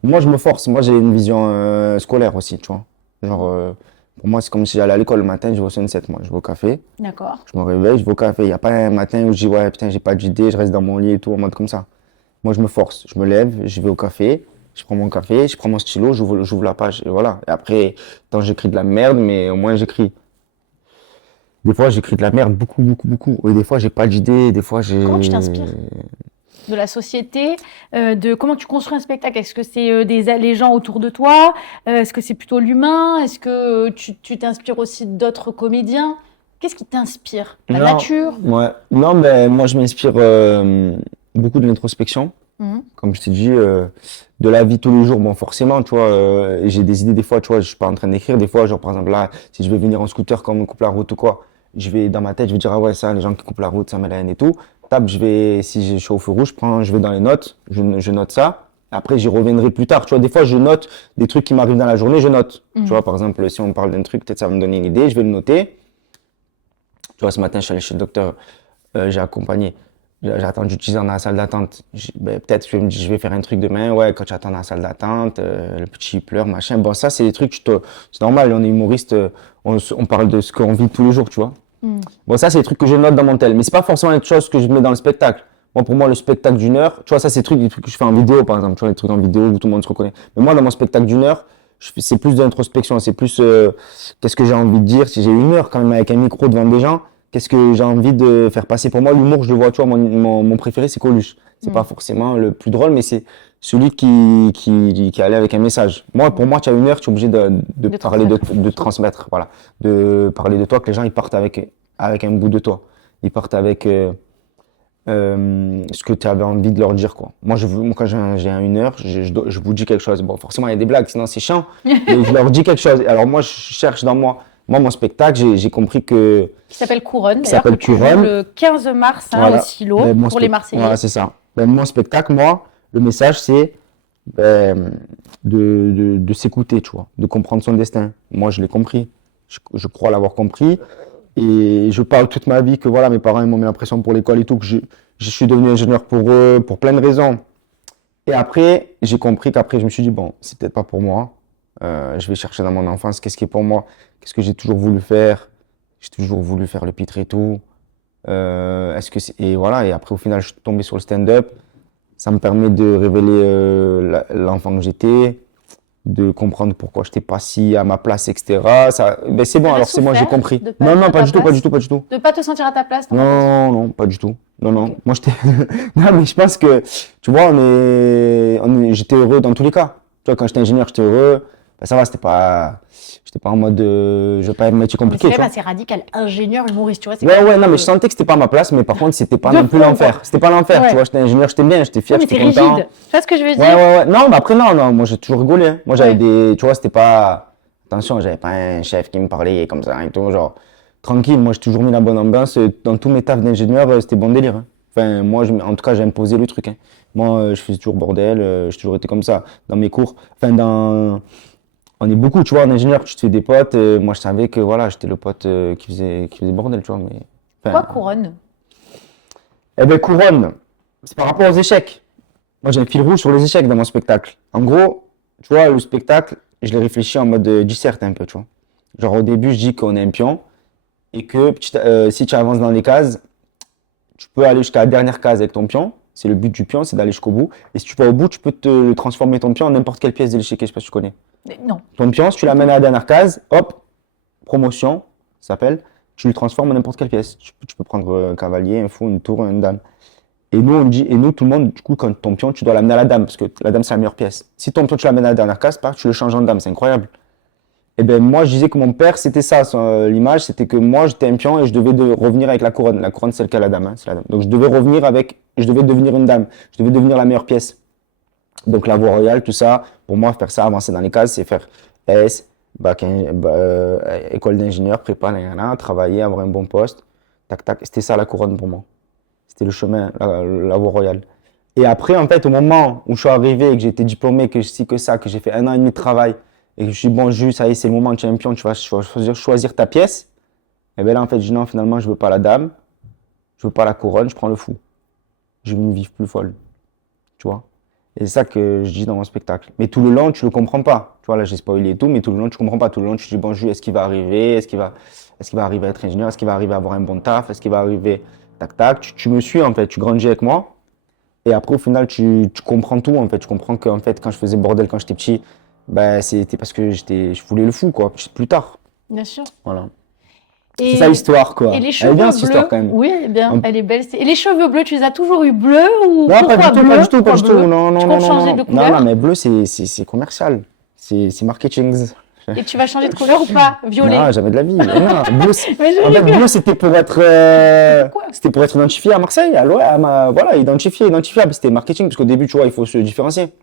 Moi, je me force. Moi, j'ai une vision scolaire aussi, tu vois. Genre, pour moi, c'est comme si j'allais à l'école le matin, je vais au Sunset, moi. Je vais au café. D'accord. Je me réveille, je vais au café. Il n'y a pas un matin où je dis, ouais, putain, j'ai pas d'idée, je reste dans mon lit et tout, en mode comme ça. Moi, je me force. Je me lève, je vais au café, je prends mon café, je prends mon stylo, j'ouvre la page, et voilà. Et après, tant j'écris de la merde, mais au moins j'écris. Des fois, j'écris de la merde, beaucoup. Et des fois, j'ai pas d'idée, des fois, j'ai... Comment tu t'inspires de la société, de comment tu construis un spectacle? Est-ce que c'est les gens autour de toi? Est-ce que c'est plutôt l'humain? Est-ce que tu t'inspires aussi d'autres comédiens? Qu'est-ce qui t'inspire? La nature? Ouais. Non, mais moi, je m'inspire beaucoup de l'introspection. Comme je t'ai dit, de la vie tous les jours. Bon, forcément, tu vois, j'ai des idées des fois, tu vois, je suis pas en train d'écrire. Des fois, genre, par exemple, là, si je vais venir en scooter quand on me coupe la route ou quoi, dans ma tête, je vais dire, ah ouais, ça, les gens qui coupent la route, ça met la haine et tout. Si je suis au feu rouge, je vais dans les notes, je note ça. Après, j'y reviendrai plus tard. Tu vois, des fois, je note des trucs qui m'arrivent dans la journée, je note. Tu vois, par exemple, si on parle d'un truc, peut-être ça va me donner une idée, je vais le noter. Tu vois, ce matin, je suis allé chez le docteur, j'ai accompagné. J'ai attendu 10 ans dans la salle d'attente. Peut-être que je vais faire un truc demain. Ouais, quand tu attends dans la salle d'attente, le petit pleure, machin. Bon, ça, c'est des trucs, c'est normal, on est humoriste, on parle de ce qu'on vit tous les jours, tu vois. Bon, ça, c'est des trucs que je note dans mon tel. Mais c'est pas forcément une chose que je mets dans le spectacle. Moi, pour moi, le spectacle d'une heure, tu vois, ça, c'est des trucs que je fais en vidéo, par exemple. Tu vois, les trucs en vidéo où tout le monde se reconnaît. Mais moi, dans mon spectacle d'une heure, c'est plus d'introspection. C'est plus, qu'est-ce que j'ai envie de dire. Si j'ai une heure, quand même, avec un micro devant des gens, qu'est-ce que j'ai envie de faire passer? Pour moi, l'humour, je le vois, tu vois, mon préféré, c'est Coluche. C'est pas forcément le plus drôle, mais c'est celui qui allait avec un message. Moi, pour moi, tu as une heure, tu es obligé de parler, de transmettre, voilà. De parler de toi, que les gens, ils partent avec un bout de toi. Ils partent avec ce que tu avais envie de leur dire, quoi. Moi, quand j'ai une heure, je vous dis quelque chose. Bon, forcément, il y a des blagues, sinon c'est chiant. Mais je leur dis quelque chose. Alors moi, je cherche dans moi. Moi, mon spectacle, j'ai compris que... Qui s'appelle Couronne, d'ailleurs, que tu joues le 15 mars au Silo, pour les Marseillais. Voilà, c'est ça. Mon spectacle, moi, le message, c'est de s'écouter, tu vois, de comprendre son destin. Moi, je l'ai compris. Je crois l'avoir compris. Et je parle toute ma vie que voilà, mes parents ils m'ont mis la pression pour l'école et tout, que je suis devenu ingénieur pour eux, pour plein de raisons. Et après, j'ai compris qu'après, je me suis dit, bon, c'est peut-être pas pour moi. Je vais chercher dans mon enfance qu'est-ce qui est pour moi, qu'est-ce que j'ai toujours voulu faire. J'ai toujours voulu faire le pitre et tout. Et voilà, et après, au final, je suis tombé sur le stand-up. Ça me permet de révéler l'enfant que j'étais, de comprendre pourquoi je n'étais pas si à ma place, etc. C'est bon, alors c'est moi, j'ai compris. Non, pas du tout. De pas te sentir à ta place? Non, pas du tout. Non. Moi, j'étais... non, mais je pense que, tu vois, j'étais heureux dans tous les cas. Tu vois, quand j'étais ingénieur, j'étais heureux. Ben, ça va, j'étais pas en mode, je veux pas être métier compliqué. Mais c'est assez radical, ingénieur, humoriste, tu vois. Ouais, non, mais je sentais que c'était pas ma place, mais par contre, c'était pas non plus l'enfer. C'était pas l'enfer, tu vois, j'étais ingénieur, j'étais bien, j'étais fier, j'étais content. Rigide. Tu vois ce que je veux dire? Ouais. Non, mais après, non, moi, j'ai toujours rigolé. Hein. Moi, j'avais tu vois, c'était pas, attention, j'avais pas un chef qui me parlait comme ça et tout, genre, tranquille. Moi, j'ai toujours mis la bonne ambiance. Dans tous mes tafs d'ingénieur, c'était bon délire. Hein. Enfin, moi, en tout cas, j'ai imposé le truc. Hein. Moi, je faisais toujours bordel, j'ai toujours été comme ça. Dans mes cours, enfin, On est beaucoup, tu vois, en ingénieur, tu te fais des potes. Moi, je savais que voilà, j'étais le pote qui faisait bordel, tu vois. Mais, Quoi, couronne? Eh ben, couronne, c'est par rapport aux échecs. Moi, j'ai un fil rouge sur les échecs dans mon spectacle. En gros, tu vois, le spectacle, je l'ai réfléchi en mode disserte un peu, tu vois. Genre, au début, je dis qu'on est un pion et que si tu avances dans les cases, tu peux aller jusqu'à la dernière case avec ton pion. C'est le but du pion, c'est d'aller jusqu'au bout. Et si tu vas au bout, tu peux te transformer ton pion en n'importe quelle pièce de l'échiquier, je sais pas si tu connais. Non. Ton pion, si tu l'amènes à la dernière case, hop, promotion, ça s'appelle, tu le transformes en n'importe quelle pièce. Tu peux prendre un cavalier, un fou, une tour, une dame. Et nous, on dit, et nous, tout le monde, du coup, quand ton pion, tu dois l'amener à la dame, parce que la dame, c'est la meilleure pièce. Si ton pion, tu l'amènes à la dernière case, tu le changes en dame, c'est incroyable. Et ben moi, je disais que mon père, c'était ça, l'image, c'était que moi, j'étais un pion et je devais revenir avec la couronne. La couronne, c'est celle qu'a la dame, hein, c'est la dame. Donc, je devais devenir une dame. Je devais devenir la meilleure pièce. Donc, la voie royale, tout ça, pour moi, faire ça, avancer dans les cases, c'est faire S, école d'ingénieur, prépa, travailler, avoir un bon poste, tac, tac. C'était ça, la couronne pour moi. C'était le chemin, la voie royale. Et après, en fait, au moment où je suis arrivé, que j'ai été diplômé, que que j'ai fait 1 an et demi de travail, et que je suis bon, juste, ça y est, c'est le moment, tu es un pion, tu vas choisir ta pièce. Et bien là, en fait, je dis non, finalement, je veux pas la dame, je veux pas la couronne, je prends le fou. Je veux une vie plus folle. Tu vois? Et c'est ça que je dis dans mon spectacle. Mais tout le long, tu le comprends pas. Tu vois, là, j'ai spoilé et tout, mais tout le long, tu comprends pas. Tout le long, tu te dis, bon, est-ce qu'il va arriver? Est-ce qu'il va arriver à être ingénieur? Est-ce qu'il va arriver à avoir un bon taf? Est-ce qu'il va arriver, tac, tac. Tu me suis, en fait, tu grandis avec moi. Et après, au final, tu comprends tout, en fait. Tu comprends qu'en fait, quand je faisais bordel quand j'étais petit, ben, c'était parce que je voulais le fou, quoi, plus tard. Bien sûr. Voilà. Et, c'est ça l'histoire, quoi. Et les Elle cheveux est bien, cette bleus, histoire, quand même. oui, elle est bien, elle est belle. Et les cheveux bleus, tu les as toujours eu bleus ou Non, pourquoi pas du tout, bleu? pas du tout, pas du tout. Bleu Non, non, tu non, comptes non, changer non. de couleur? Non, non, mais bleu, c'est commercial. C'est marketing. Et tu vas changer de couleur ou pas? Violet? Non, jamais de la vie. Non, bleu, Mais en fait, bleu, c'était pour être identifié à Marseille. Voilà, identifiable. C'était marketing, parce qu'au début, tu vois, il faut se différencier.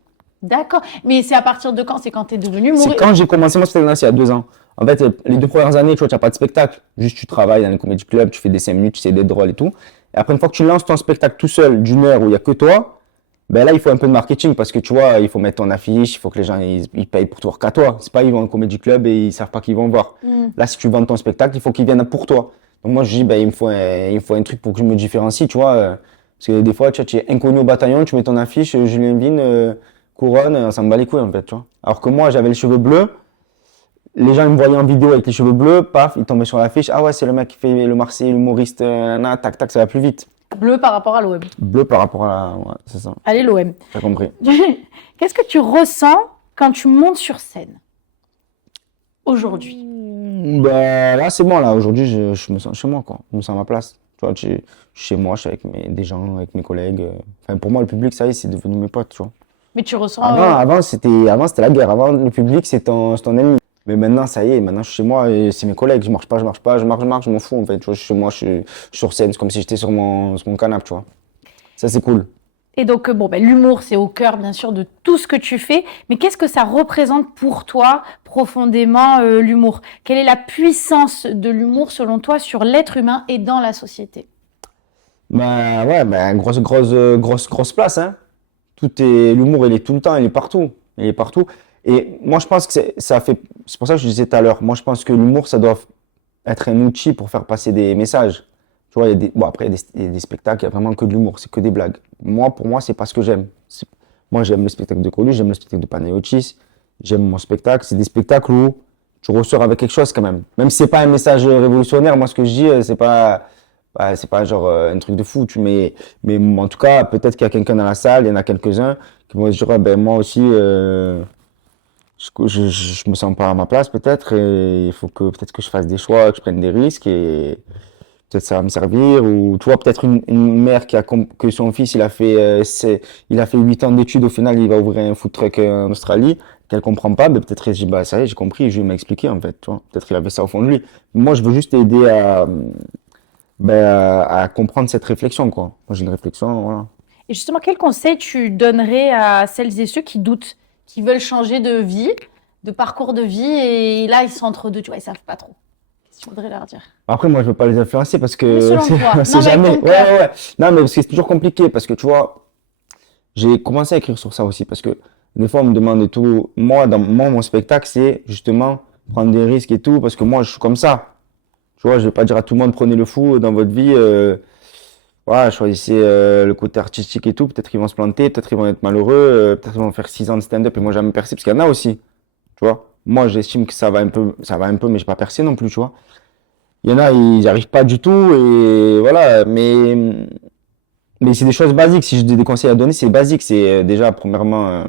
D'accord. Mais c'est à partir de quand? C'est quand tu es devenu C'est quand j'ai commencé mon spectacle, il y a 2 ans. En fait, les 2 premières années, tu vois, tu n'as pas de spectacle. Juste, tu travailles dans les comédie clubs, tu fais des 5 minutes, tu sais d'être drôle et tout. Et après, une fois que tu lances ton spectacle tout seul, d'une heure où il n'y a que toi, ben là, il faut un peu de marketing parce que tu vois, il faut mettre ton affiche, il faut que les gens ils payent pour te voir qu'à toi. C'est pas ils vont au comédie club et ils savent pas qu'ils vont voir. Là, si tu vends ton spectacle, il faut qu'ils viennent pour toi. Donc moi, je dis, ben, il me faut un truc pour que je me différencie, tu vois. Parce que des fois, tu es inconnu au bataillon, tu mets ton affiche, Julien Vigne, couronne, ça me bat les couilles en fait, tu vois. Alors que moi, j'avais les cheveux bleus. Les gens ils me voyaient en vidéo avec les cheveux bleus, paf, ils tombaient sur l'affiche. Ah ouais, c'est le mec qui fait le Marseillais, l'humoriste, tac, tac, ça va plus vite. Bleu par rapport à l'OM. Bleu par rapport à ouais, c'est ça. Allez, l'OM. T'as compris. Qu'est-ce que tu ressens quand tu montes sur scène aujourd'hui? Ben là, c'est bon, là. Aujourd'hui, je me sens chez moi, quoi. Je me sens à ma place. Tu vois, je suis chez moi, je suis avec des gens, avec mes collègues. Enfin, pour moi, le public, ça y est, c'est devenu mes potes, tu vois. Mais tu ressens. Avant, c'était la guerre. Avant, le public, c'est ton ennemi. Mais maintenant, ça y est, maintenant, je suis chez moi et c'est mes collègues. Je marche pas, je m'en fous, en fait. Tu vois, je suis chez moi, je suis sur scène. C'est comme si j'étais sur mon canapé, tu vois. Ça, c'est cool. Et donc, bon, ben, l'humour, c'est au cœur, bien sûr, de tout ce que tu fais. Mais qu'est-ce que ça représente pour toi, profondément, l'humour? Quelle est la puissance de l'humour, selon toi, sur l'être humain et dans la société? Ben ouais, ben grosse place, hein. L'humour, il est tout le temps, il est partout. Il est partout. Et moi, je pense que c'est pour ça que je disais tout à l'heure, moi, je pense que l'humour, ça doit être un outil pour faire passer des messages. Tu vois, après, il y a des spectacles, il y a vraiment que de l'humour, c'est que des blagues. Pour moi, c'est pas ce que j'aime. Moi, j'aime le spectacle de Coluche, j'aime le spectacle de Panayotis, j'aime mon spectacle. C'est des spectacles où tu ressors avec quelque chose quand même. Même si c'est pas un message révolutionnaire, moi, ce que je dis, c'est pas genre un truc de fou. Mais en tout cas, peut-être qu'il y a quelqu'un dans la salle, il y en a quelques-uns qui vont se dire, ben moi aussi, je me sens pas à ma place peut-être et il faut que peut-être que je fasse des choix, que je prenne des risques et peut-être ça va me servir. Ou tu vois, peut-être une mère que son fils il a fait 8 ans d'études, au final il va ouvrir un food truck en Australie, qu'elle comprend pas, mais peut-être elle dit bah ça y est, j'ai compris, je vais m'expliquer en fait, tu vois. Peut-être qu'il avait ça au fond de lui. Moi je veux juste aider à comprendre cette réflexion, quoi. Moi j'ai une réflexion, voilà. Et justement, quel conseil tu donnerais à celles et ceux qui doutent, qui veulent changer de vie, de parcours de vie, et là ils sont entre deux, tu vois, ils savent pas trop. Qu'est-ce que tu voudrais leur dire? Après, moi, je veux pas les influencer parce que Mais selon toi. c'est Non, mais jamais. avec ton cœur. Ouais. Non, mais parce que c'est toujours compliqué parce que tu vois, j'ai commencé à écrire sur ça aussi parce que Des fois, on me demande et tout. Moi, mon spectacle, c'est justement prendre des risques et tout, parce que moi, je suis comme ça. Tu vois, je vais pas dire à tout le monde, prenez le fou dans votre vie. Voilà, choisissez le côté artistique et tout. Peut-être qu'ils vont se planter, peut-être ils vont être malheureux, peut-être ils vont faire 6 ans de stand-up et moi jamais percer, parce qu'il y en a aussi. Tu vois, moi, j'estime que ça va un peu, mais j'ai pas percé non plus, tu vois. Il y en a, ils n'y arrivent pas du tout et voilà. Mais c'est des choses basiques. Si j'ai des conseils à donner, c'est basique. C'est déjà, premièrement,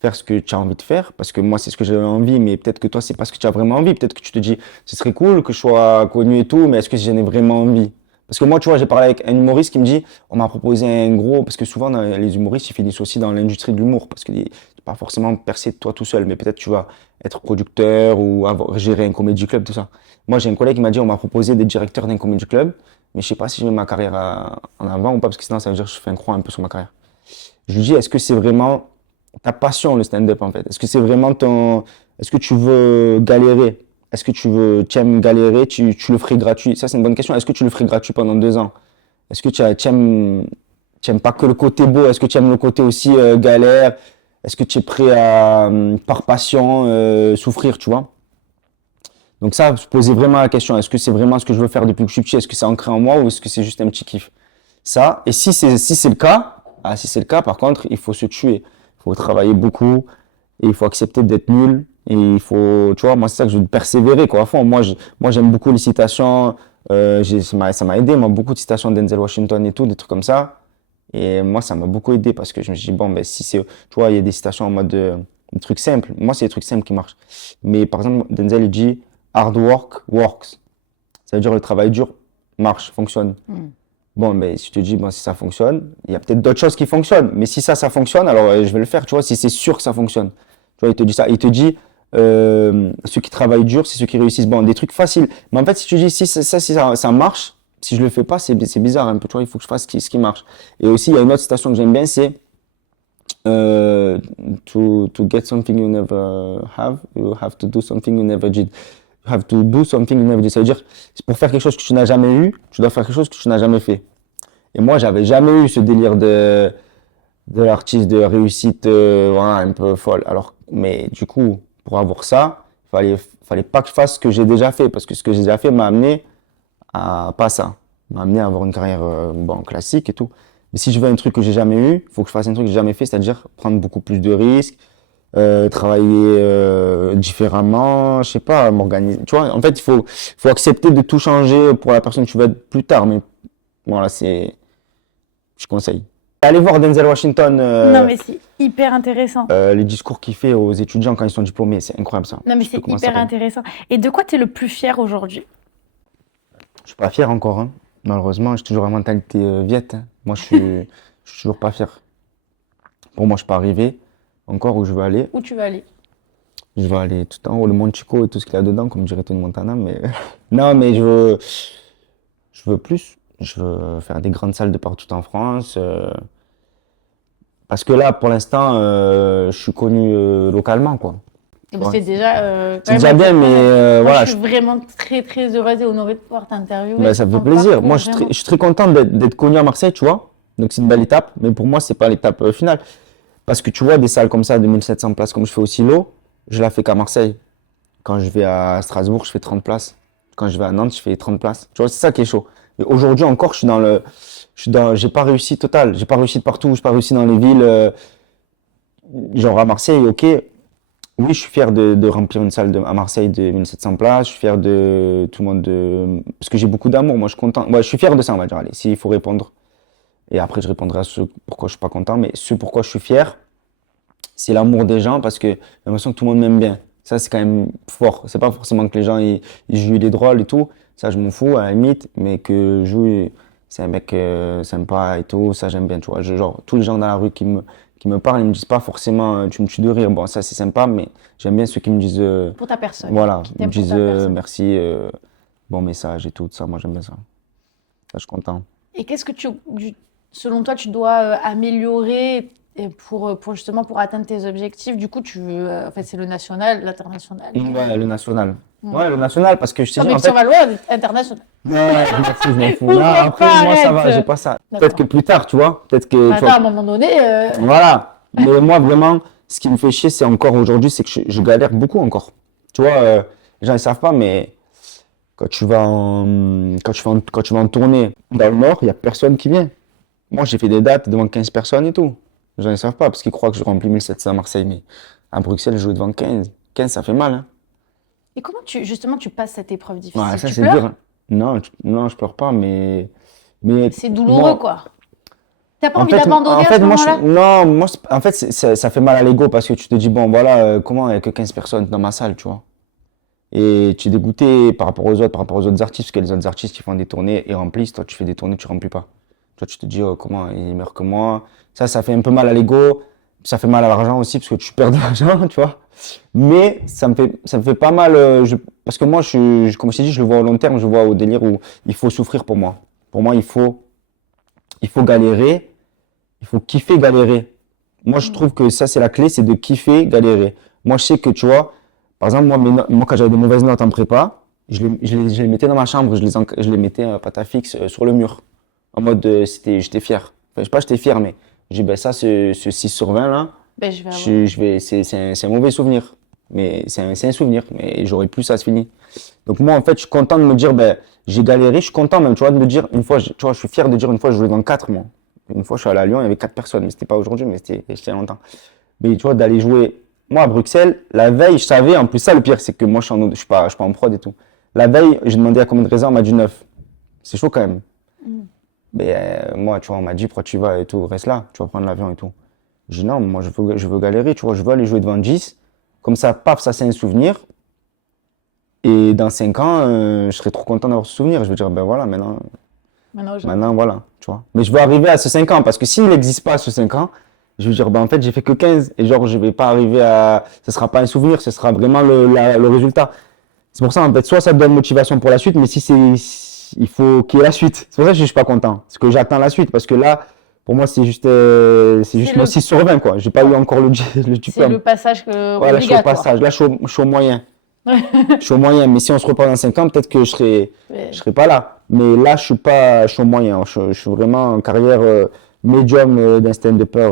faire ce que tu as envie de faire. Parce que moi, c'est ce que j'avais envie, mais peut-être que toi, c'est pas ce que tu as vraiment envie. Peut-être que tu te dis, ce serait cool que je sois connu et tout, mais est-ce que j'en ai vraiment envie? Parce que moi, tu vois, j'ai parlé avec un humoriste qui me dit, on m'a proposé un gros, parce que souvent, les humoristes, ils finissent aussi dans l'industrie de l'humour, parce que tu pas forcément percer de toi tout seul, mais peut-être tu vas être producteur ou gérer un comédie club, tout ça. Moi, j'ai un collègue qui m'a dit, on m'a proposé d'être directeur d'un comédie club, mais je sais pas si je mets ma carrière en avant ou pas, parce que sinon, ça veut dire que je fais un croix un peu sur ma carrière. Je lui dis, est-ce que c'est vraiment ta passion, le stand-up, en fait? Est-ce que c'est vraiment est-ce que tu veux galérer? Est-ce que tu aimes galérer? Tu le ferais gratuit? Ça, c'est une bonne question. Est-ce que tu le ferais gratuit pendant 2 ans? Est-ce que tu aimes pas que le côté beau? Est-ce que tu aimes le côté aussi galère? Est-ce que tu es prêt à, par passion, souffrir, tu vois? Donc ça, se poser vraiment la question. Est-ce que c'est vraiment ce que je veux faire depuis que je suis petit? Est-ce que c'est ancré en moi ou est-ce que c'est juste un petit kiff? Ça. Et si c'est le cas, si c'est le cas, par contre, il faut se tuer. Il faut travailler beaucoup et il faut accepter d'être nul. Et il faut, tu vois, moi, c'est ça que je veux persévérer, quoi, à fond. Moi, j'aime beaucoup les citations. Ça m'a aidé, moi, beaucoup de citations d'Denzel Washington et tout, des trucs comme ça. Et moi, ça m'a beaucoup aidé parce que je me suis dit, bon, ben, si c'est, tu vois, il y a des citations en mode des trucs simples. Moi, c'est des trucs simples qui marchent. Mais par exemple, Denzel, il dit, hard work works. Ça veut dire le travail dur marche, fonctionne. Bon, ben, si je te dis, bon, si ça fonctionne, il y a peut-être d'autres choses qui fonctionnent. Mais si ça fonctionne, alors je vais le faire, tu vois, si c'est sûr que ça fonctionne. Tu vois, il te dit ça. Il te dit, ceux qui travaillent dur, c'est ceux qui réussissent. Bon, des trucs faciles. Mais en fait, si tu dis, si ça marche, si je le fais pas, c'est bizarre un peu. Tu vois, il faut que je fasse ce qui marche. Et aussi, il y a une autre citation que j'aime bien, c'est to get something you never have, you have to do something you never did. You have to do something you never did. Ça veut dire, pour faire quelque chose que tu n'as jamais eu, tu dois faire quelque chose que tu n'as jamais fait. Et moi, j'avais jamais eu ce délire de l'artiste de réussite, voilà, un peu folle. Alors, mais du coup, pour avoir ça, fallait pas que je fasse ce que j'ai déjà fait, parce que ce que j'ai déjà fait m'a amené à pas ça, m'a amené à avoir une carrière bon classique et tout. Mais si je veux un truc que j'ai jamais eu, faut que je fasse un truc que j'ai jamais fait, c'est-à-dire prendre beaucoup plus de risques, travailler différemment, je sais pas, m'organiser. Tu vois, en fait, il faut accepter de tout changer pour la personne que tu veux être plus tard. Mais voilà, je conseille. Allez voir Denzel Washington. Non, mais c'est hyper intéressant. Les discours qu'il fait aux étudiants quand ils sont diplômés, c'est incroyable ça. Non, mais c'est hyper intéressant. Et de quoi tu es le plus fier aujourd'hui? Je suis pas fier encore, hein. Malheureusement, j'ai toujours la mentalité viette. Hein. Moi, je suis toujours pas fier. Pour moi, je suis pas arrivé encore où je veux aller. Où tu veux aller? Je veux aller tout en haut, le Monte Chico et tout ce qu'il y a dedans, comme dirait Tony Montana. Mais non, mais je veux plus. Je veux faire des grandes salles de partout en France. Parce que là, pour l'instant, je suis connu localement, quoi. C'est déjà, c'est déjà bien, mais voilà. Je suis vraiment très très heureuse et honorée de pouvoir t'interviewer. Ben, ça me fait plaisir. Moi, je suis très content d'être connu à Marseille, tu vois. Donc, c'est une belle étape. Mais pour moi, c'est pas l'étape finale. Parce que tu vois, des salles comme ça, de 1700 places, comme je fais au Silo, je la fais qu'à Marseille. Quand je vais à Strasbourg, je fais 30 places. Quand je vais à Nantes, je fais 30 places. Tu vois, c'est ça qui est chaud. Et aujourd'hui encore, j'ai pas réussi total. J'ai pas réussi de partout. J'ai pas réussi dans les villes. Genre à Marseille, ok. Oui, je suis fier de remplir une salle à Marseille de 1700 places. Je suis fier de tout le monde parce que j'ai beaucoup d'amour. Moi, je suis content. Ouais, je suis fier de ça, on va dire. Allez, s'il faut répondre. Et après, je répondrai à ce pourquoi je suis pas content. Mais ce pourquoi je suis fier, c'est l'amour des gens parce que j'ai l'impression que tout le monde m'aime bien. Ça, c'est quand même fort. C'est pas forcément que les gens, ils jouent les drôles et tout. Ça, je m'en fous, à la limite. Mais que joue, c'est un mec sympa et tout. Ça, j'aime bien, tu vois. Genre, tous les gens dans la rue qui me parlent, ils me disent pas forcément tu me tues de rire. Bon, ça c'est sympa, mais j'aime bien ceux qui me disent pour ta personne. Voilà, ils me disent merci, bon message et tout ça. Moi j'aime bien ça. Ça, je suis content. Et qu'est-ce que selon toi, tu dois améliorer pour justement pour atteindre tes objectifs? Du coup, tu veux, en fait, c'est le national, l'international. Ouais, le national. Ouais, le national parce que je t'ai dit en fait. Valois, international. Ouais, je m'en fous. Non, après, moi ça va, j'ai pas ça. Peut-être que plus tard, tu vois. Peut-être que. Attends, à un moment donné. Voilà. Mais moi vraiment, ce qui me fait chier, c'est encore aujourd'hui, c'est que je galère beaucoup encore. Tu vois, les gens ne savent pas, mais quand tu vas en tournée dans le Nord, il n'y a personne qui vient. Moi, j'ai fait des dates devant 15 personnes et tout. Les gens ne savent pas parce qu'ils croient que je remplis 1700 à Marseille, mais à Bruxelles, je joue devant 15. 15, ça fait mal, hein. Et comment tu passes cette épreuve difficile? Ouais, ça, Tu c'est pleures? dur, hein. Non, non, je pleure pas, mais C'est douloureux, moi, quoi. T'as pas en envie fait, d'abandonner à ce moi, moment-là? non, moi, en fait, ça fait mal à l'ego parce que tu te dis, bon, voilà, comment il n'y a que 15 personnes dans ma salle, tu vois. Et tu es dégoûté par rapport aux autres artistes, parce que les autres artistes, ils font des tournées et remplissent. Toi, tu fais des tournées, tu remplis pas. Toi, tu te dis, oh, comment il meurt que moi. Ça fait un peu mal à l'ego. Ça fait mal à l'argent aussi, parce que tu perds de l'argent, tu vois. Mais ça me fait pas mal, parce que moi, comme je t'ai dit, je le vois au long terme, je le vois au délire où il faut souffrir pour moi. Pour moi, il faut galérer, il faut kiffer galérer. Moi, je trouve que ça, c'est la clé, c'est de kiffer galérer. Moi, je sais que, tu vois, par exemple, moi quand j'avais des mauvaises notes en prépa, je les mettais dans ma chambre, je les mettais à pâte à fixe sur le mur. En mode, j'étais fier. Enfin, je sais pas, j'étais fier, mais j'ai dit, ben ça, ce 6 sur 20 là, Ben, je vais avoir. c'est un mauvais souvenir. Mais c'est un souvenir, mais j'aurais plus, ça se finit. Donc moi, en fait, je suis content de me dire, ben, j'ai galéré, je suis content même, tu vois, de me dire, une fois, tu vois, je suis fier de dire, une fois, je jouais dans 4, moi. Une fois, je suis allé à Lyon, il y avait 4 personnes, mais c'était pas aujourd'hui, mais c'était longtemps. Mais tu vois, d'aller jouer, moi, à Bruxelles, la veille, je savais, en plus, ça, le pire, c'est que moi, je suis pas en prod et tout. La veille, j'ai demandé à combien de raisins, on m'a dit 9. C'est chaud quand même. Mais moi, tu vois, on m'a dit, pourquoi tu vas et tout, reste là, tu vas prendre l'avion et tout. J'ai dit non, moi, je veux galérer, tu vois, je veux aller jouer devant 10. Comme ça, paf, ça, c'est un souvenir. Et dans 5 ans, je serai trop content d'avoir ce souvenir. Je veux dire, ben voilà, maintenant, voilà, tu vois. Mais je veux arriver à ce 5 ans, parce que s'il n'existe pas ce 5 ans, je veux dire, ben en fait, j'ai fait que 15. Et genre, je vais pas arriver à. Ce sera pas un souvenir, ce sera vraiment le résultat. C'est pour ça, en fait, soit ça te donne motivation pour la suite, mais il faut qu'il y ait la suite. C'est pour ça que je suis pas content. Parce que j'attends la suite. Parce que là, pour moi, c'est juste mon 6 sur 20, quoi. J'ai pas eu encore le C'est diplôme. le passage Ouais, là, je suis au obligatoire. passage. Là, je suis au moyen. Je suis au moyen. Mais si on se reparle dans 5 ans, peut-être que Ouais. je serai pas là. Mais là, je suis au moyen. Je suis vraiment en carrière médium d'un stand-upper.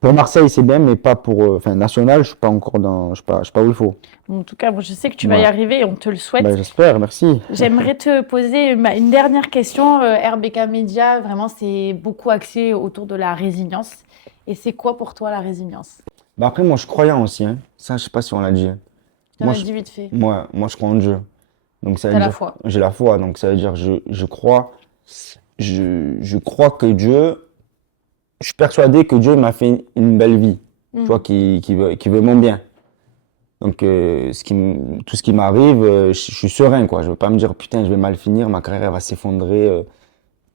Pour Marseille, c'est bien, mais pas pour, enfin, national, je suis pas encore je suis pas où il faut. En tout cas, moi, je sais que tu vas y Ouais. arriver et on te le souhaite. Ben, j'espère, merci. J'aimerais te poser une dernière question. RBK Media, vraiment, c'est beaucoup axé autour de la résilience. Et c'est quoi pour toi la résilience? Bah après, moi, je suis croyant aussi, hein. Ça, je sais pas si on l'a dit. Tu Moi, as je, dit vite fait. moi, je crois en Dieu. Donc, ça veut T'as la dire, foi. j'ai la foi. Donc, ça veut dire, je crois que Dieu, je suis persuadé que Dieu m'a fait une belle vie. Tu vois, qui veut mon bien. Donc, tout ce qui m'arrive, je suis serein, quoi. Je veux pas me dire, putain, je vais mal finir, ma carrière elle va s'effondrer,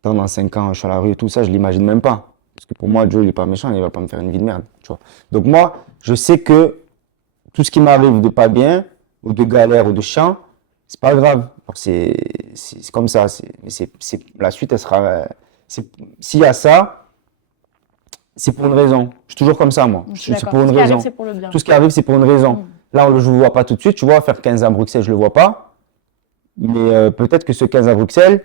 dans 5 ans, je suis à la rue et tout ça, je l'imagine même pas. Parce que pour moi, Dieu, il est pas méchant, il va pas me faire une vie de merde, tu vois. Donc, moi, je sais que tout ce qui m'arrive de pas bien, ou de galère, ou de chiant, c'est pas grave. Alors, c'est comme ça. La suite, elle sera. S'il y a ça, c'est pour une raison. Je suis toujours comme ça, moi. Je suis C'est d'accord. pour Tout une ce qui arrive, raison. c'est pour le bien. Tout ce qui arrive, c'est pour une raison. Là, je ne le vois pas tout de suite. Tu vois, faire 15 à Bruxelles, je le vois pas. Mais peut-être que ce 15 à Bruxelles,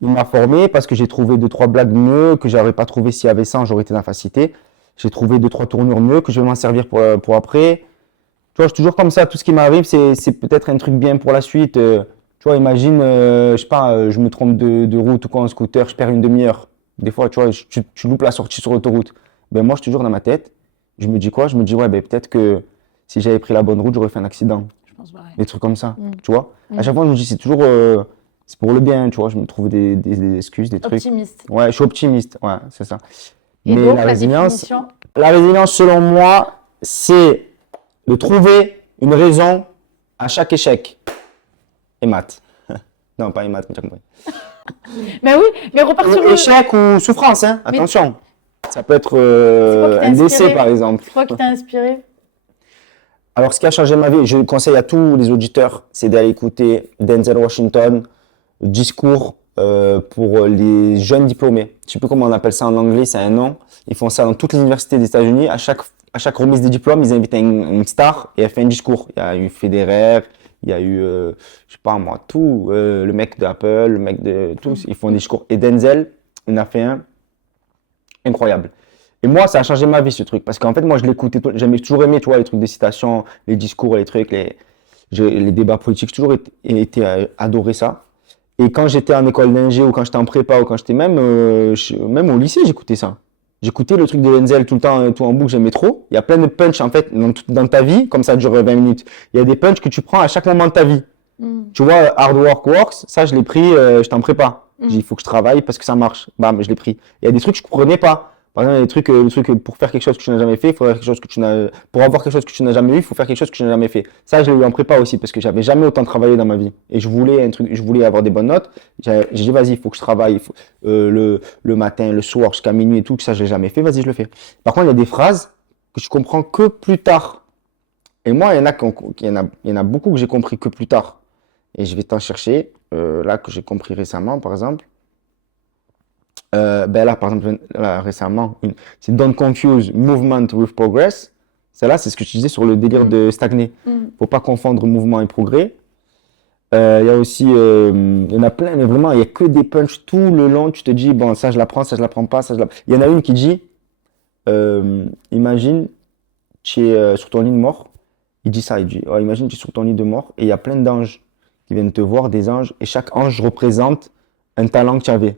il m'a formé parce que j'ai trouvé 2-3 blagues mieux que j'aurais pas trouvé s'il y avait 100, j'aurais été dans la facilité. J'ai trouvé 2-3 tournures mieux que je vais m'en servir pour après. Tu vois, je suis toujours comme ça. Tout ce qui m'arrive, c'est peut-être un truc bien pour la suite. Tu vois, imagine, je sais pas, je me trompe de route ou quoi en scooter, je perds une demi-heure. Des fois, tu vois, tu loupes la sortie sur l'autoroute. Ben moi, je suis toujours dans ma tête. Je me dis quoi? Je me dis, ouais, ben peut-être que si j'avais pris la bonne route, j'aurais fait un accident. Je pense pareil. Des trucs comme ça, tu vois. À chaque fois, je me dis, c'est toujours, c'est pour le bien, tu vois. Je me trouve des excuses, des trucs. Optimiste. Ouais, je suis optimiste, ouais, c'est ça. Et Mais donc, la résilience, définition? la résilience, selon moi, c'est de trouver une raison à chaque échec. Et maths. Non, pas et maths, mais tu as compris. Mais oui, mais repars sur le... Échec ou souffrance, hein, Mais- attention. Ça peut être C'est quoi qui t'a un décès, inspiré par exemple. C'est quoi qui t'a inspiré? Alors, ce qui a changé ma vie, je conseille à tous les auditeurs, c'est d'aller écouter Denzel Washington, discours pour les jeunes diplômés. Je sais plus comment on appelle ça en anglais, c'est un nom. Ils font ça dans toutes les universités des États-Unis. À chaque remise des diplômes, ils invitent une star et elle fait un discours. Il y a eu Federer, il y a eu, je sais pas moi, tout, le mec d'Apple, le mec de tous, ils font des discours. Et Denzel, il en a fait un incroyable. Et moi, ça a changé ma vie, ce truc. Parce qu'en fait, moi, je l'écoutais, j'aimais toujours aimé, tu vois, les trucs de citation, les discours, les trucs, les débats politiques, j'ai toujours été adoré ça. Et quand j'étais en école d'ingé ou quand j'étais en prépa ou quand j'étais même au lycée, j'écoutais ça. J'écoutais le truc de Denzel tout le temps, tout en boucle, j'aimais trop. Il y a plein de punchs, en fait, dans ta vie, comme ça dure 20 minutes. Il y a des punchs que tu prends à chaque moment de ta vie. Tu vois, hard work works, ça, je l'ai pris, je t'en prépa. J'ai dit, il faut que je travaille parce que ça marche. Bam, je l'ai pris. Il y a des trucs que je comprenais pas. Par exemple, il y a des trucs pour faire quelque chose que tu n'as jamais fait, pour avoir quelque chose que tu n'as jamais eu, il faut faire quelque chose que tu n'as jamais fait. Ça, je l'ai eu en prépa aussi parce que j'avais jamais autant travaillé dans ma vie. Et je voulais avoir des bonnes notes. J'ai dit, vas-y, il faut que je travaille, le matin, le soir, jusqu'à minuit et tout, que ça, je l'ai jamais fait, vas-y, je le fais. Par contre, il y a des phrases que je comprends que plus tard. Et moi, il y en a beaucoup que j'ai compris que plus tard. Et je vais t'en chercher, là, que j'ai compris récemment, par exemple. Là, par exemple, là, récemment, c'est Don't confuse movement with progress. Celle-là, c'est ce que tu disais sur le délire de stagner. Faut pas confondre mouvement et progrès. Il y a aussi, il y en a plein, mais vraiment, il y a que des punchs tout le long. Tu te dis, bon, ça, je l'apprends, ça, je l'apprends pas, Il y en a une qui dit, imagine, tu es sur ton lit de mort. Il dit ça, il dit, imagine, tu es sur ton lit de mort et il y a plein d'anges qui viennent te voir, des anges, et chaque ange représente un talent que tu avais.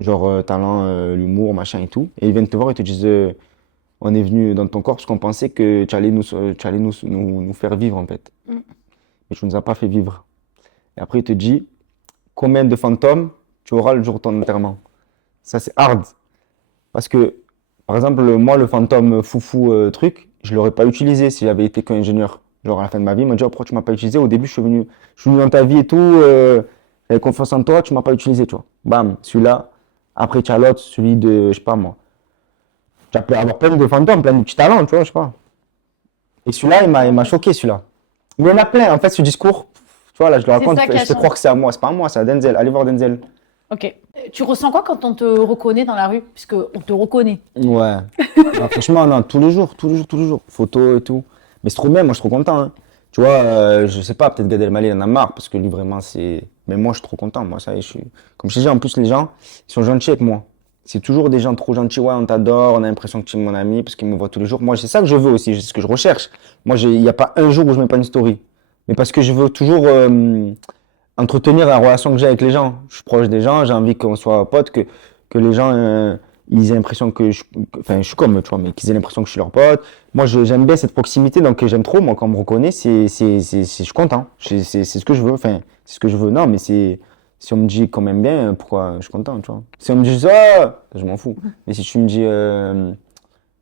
Genre talent, l'humour, machin et tout. Et ils viennent te voir et te disent, on est venu dans ton corps parce qu'on pensait que tu allais nous faire vivre en fait. Mais tu nous as pas fait vivre. Et après il te dit, combien de fantômes tu auras le jour de ton enterrement. Ça c'est hard. Parce que, par exemple, moi le fantôme foufou truc, je l'aurais pas utilisé si j'avais été qu'ingénieur. Genre à la fin de ma vie, il m'a dit, pourquoi tu m'as pas utilisé? Au début je suis venu dans ta vie et tout, j'avais confiance en toi, tu m'as pas utilisé, tu vois. Bam, celui-là. Après, tu as l'autre, celui de, je sais pas moi. Tu peux avoir plein de fantômes, plein de petits talents, tu vois, je sais pas. Et celui-là, il m'a choqué, celui-là. Il y en a plein, en fait, ce discours. Tu vois, là, je le raconte, je te crois que c'est à moi. C'est pas à moi, c'est à Denzel. Allez voir Denzel. Ok. Tu ressens quoi quand on te reconnaît dans la rue? Puisqu'on te reconnaît. Ouais. Franchement, non, tous les jours. Photos et tout. Mais c'est trop bien, moi, je suis trop content. Hein. Tu vois, je sais pas, peut-être Gad Elmaleh, il en a marre, parce que lui, vraiment, c'est. Mais moi, je suis trop content. Moi, ça y est, Comme je te dis, en plus, les gens, ils sont gentils avec moi. C'est toujours des gens trop gentils. Ouais, on t'adore, on a l'impression que tu es mon ami, parce qu'ils me voient tous les jours. Moi, c'est ça que je veux aussi, c'est ce que je recherche. Moi, il n'y a pas un jour où je mets pas une story. Mais parce que je veux toujours entretenir la relation que j'ai avec les gens. Je suis proche des gens, j'ai envie qu'on soit potes, que les gens, ils aient l'impression que je suis comme eux, tu vois, mais qu'ils aient l'impression que je suis leur pote. Moi, j'aime bien cette proximité, donc j'aime trop. Moi, quand on me reconnaît, je suis content. C'est ce que je veux. Enfin, c'est ce que je veux. Non, mais si on me dit qu'on m'aime bien, pourquoi je suis content, tu vois. Si on me dit ça, je m'en fous. Mais si tu me dis,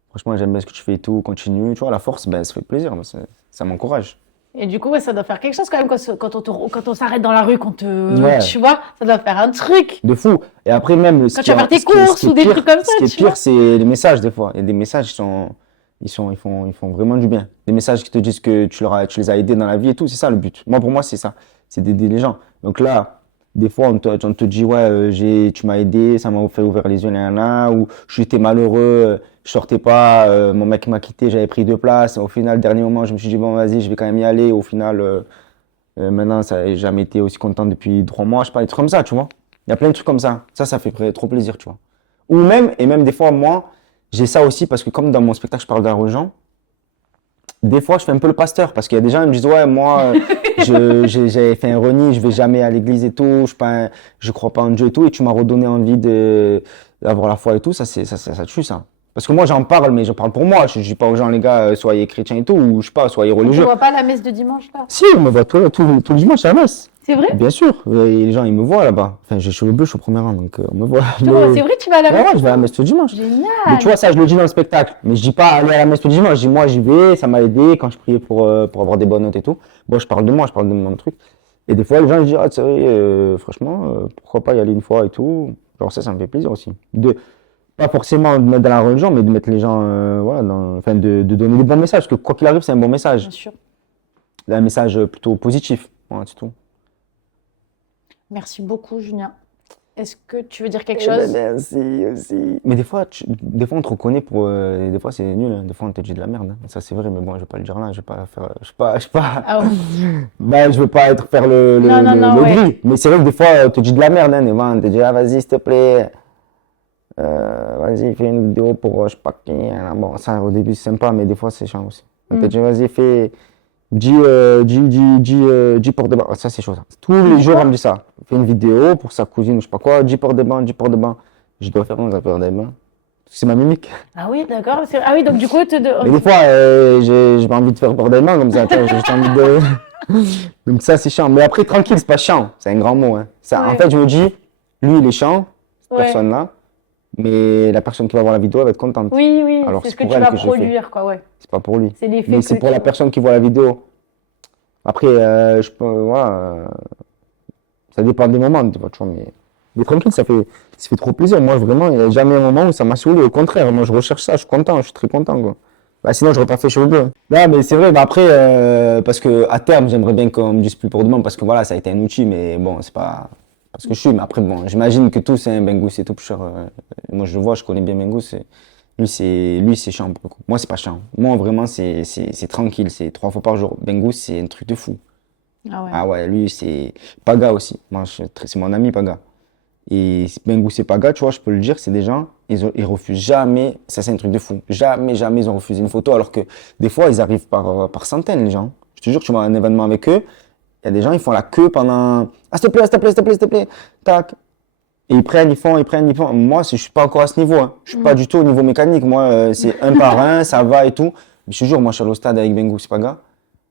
franchement, j'aime bien ce que tu fais et tout, continue, tu vois, la force, ben, ça fait plaisir, ça m'encourage. Et du coup, ouais, ça doit faire quelque chose quand même quand on s'arrête dans la rue, tu vois, ça doit faire un truc. De fou. Et après même, quand tu vas faire tes courses ou des trucs comme ça, ce qui est pire, c'est les messages des fois. Il y a des messages ils font vraiment du bien. Des messages qui te disent que tu les as aidés dans la vie et tout, c'est ça le but. Moi, pour moi, c'est ça, c'est d'aider les gens. Donc là, des fois, on te dit, ouais, tu m'as aidé, ça m'a fait ouvrir les yeux, là, ou j'étais malheureux, je sortais pas, mon mec m'a quitté, j'avais pris 2 places. Au final, dernier moment, je me suis dit, bon, vas-y, je vais quand même y aller. Au final, maintenant, ça n'a jamais été aussi content depuis 3 mois, je sais pas, des trucs comme ça, tu vois. Il y a plein de trucs comme ça. Ça fait trop plaisir, tu vois. Ou même des fois, moi, j'ai ça aussi parce que comme dans mon spectacle, je parle d'argent aux gens, des fois, je fais un peu le pasteur parce qu'il y a des gens qui me disent, ouais, moi, j'ai fait un reni, je vais jamais à l'église et tout, je crois pas en Dieu et tout, et tu m'as redonné envie d'avoir la foi et tout, ça tue, ça. Parce que moi, j'en parle, mais je parle pour moi. Je dis pas aux gens, les gars, soyez chrétiens et tout, ou je sais pas, soyez religieux. Tu vois pas la messe de dimanche, là? Si, on me voit tout le dimanche à la messe. C'est vrai? Bien sûr. Les gens, ils me voient là-bas. Enfin, j'ai cheveux bleus, je suis au premier rang, donc on me voit. C'est vrai, tu vas à la messe? Ouais, je vais à la messe tout le dimanche. Génial. Mais tu vois, ça, je le dis dans le spectacle. Mais je dis pas aller à la messe tout le dimanche. Je dis, moi, j'y vais, ça m'a aidé quand je priais pour avoir des bonnes notes et tout. Bon, je parle de moi, je parle de mon truc. Et des fois, les gens, ils disent, ah, c'est vrai, franchement, pourquoi pas y aller une fois et tout. Genre, ça me fait plaisir aussi. Pas forcément de mettre dans la religion, mais de mettre les gens, voilà, de donner des bons messages. Parce que quoi qu'il arrive, c'est un bon message. Bien sûr. Un message plutôt positif. Voilà, c'est tout. Merci beaucoup, Julien. Est-ce que tu veux dire quelque chose? Merci aussi. Mais des fois, on te reconnaît pour. Des fois, c'est nul. Hein. Des fois, on te dit de la merde. Hein. Ça, c'est vrai, mais bon, je vais pas le dire là. Je vais pas faire. Je sais pas. Ah ouais. Ben, je veux pas faire le non, gris. ouais. Mais c'est vrai que des fois, on te dit de la merde. Hein. Des fois, on te dit, ah, vas-y, s'il te plaît. Vas-y, fais une vidéo pour je sais pas qui. Bon, ça au début c'est sympa, mais des fois c'est chiant aussi. On te dit, vas-y, dis pour des bains. Ça c'est chaud ça. Tous les jours on me dit ça. Fais une vidéo pour sa cousine, je sais pas quoi, dis pour des bains, dis pour des bains. Je dois faire un pour des bains. C'est ma mimique. Ah oui, d'accord. Ah oui, donc du coup, Mais des fois, j'ai pas envie de faire pour des mains comme ça. J'ai juste envie de. Donc ça, c'est chiant. Mais après, tranquille, c'est pas chiant. C'est un grand mot. Hein. Ça, Ouais. En fait, je me dis, lui, il est chiant, cette Ouais. personne-là. Mais la personne qui va voir la vidéo, elle va être contente. Oui, oui, Alors, c'est ce c'est que pour tu elle vas que je fais. produire, quoi, ouais. C'est pas pour lui. C'est l'effet Mais que c'est pour la tu- personne qui voit la vidéo. Après, je peux, voilà, ça dépend des moments, tu vois, mais tranquille, ça fait trop plaisir. Moi, vraiment, il n'y a jamais un moment où ça m'a saoulé. Au contraire, moi, je recherche ça, je suis content, je suis très content, quoi. Bah, sinon, j'aurais pas fait cheveux bleus. Non, mais c'est vrai, mais après, parce que à terme, j'aimerais bien qu'on me dise plus pour demain, parce que voilà, ça a été un outil, mais bon, c'est pas parce que je suis. Mais après, bon, j'imagine que tout, c'est un Bengouz, c'est tout cher. Moi, je le vois, je connais bien Bengouz. Lui, c'est chiant pour le coup. Moi, c'est pas chiant. Moi, vraiment, c'est tranquille. C'est 3 fois par jour. Bengouz, c'est un truc de fou. Ah ouais. Ah ouais, lui, c'est Paga aussi. Moi, c'est mon ami Paga. Et Bengouz et Paga, tu vois, je peux le dire, c'est des gens, ils refusent jamais. Ça, c'est un truc de fou. Jamais, jamais ils ont refusé une photo, alors que des fois, ils arrivent par centaines, les gens. Je te jure, tu vas à un événement avec eux, il y a des gens, ils font la queue pendant. Ah, s'il te plaît, s'il te plaît, s'il te plaît, s'il te plaît. Tac. Et ils prennent, ils font, ils prennent, ils font. Moi, je suis pas encore à ce niveau. Hein. Je suis pas du tout au niveau mécanique. Moi, c'est un par un, ça va et tout. Mais je te jure, moi, je suis allé au stade avec Bengouz et Paga.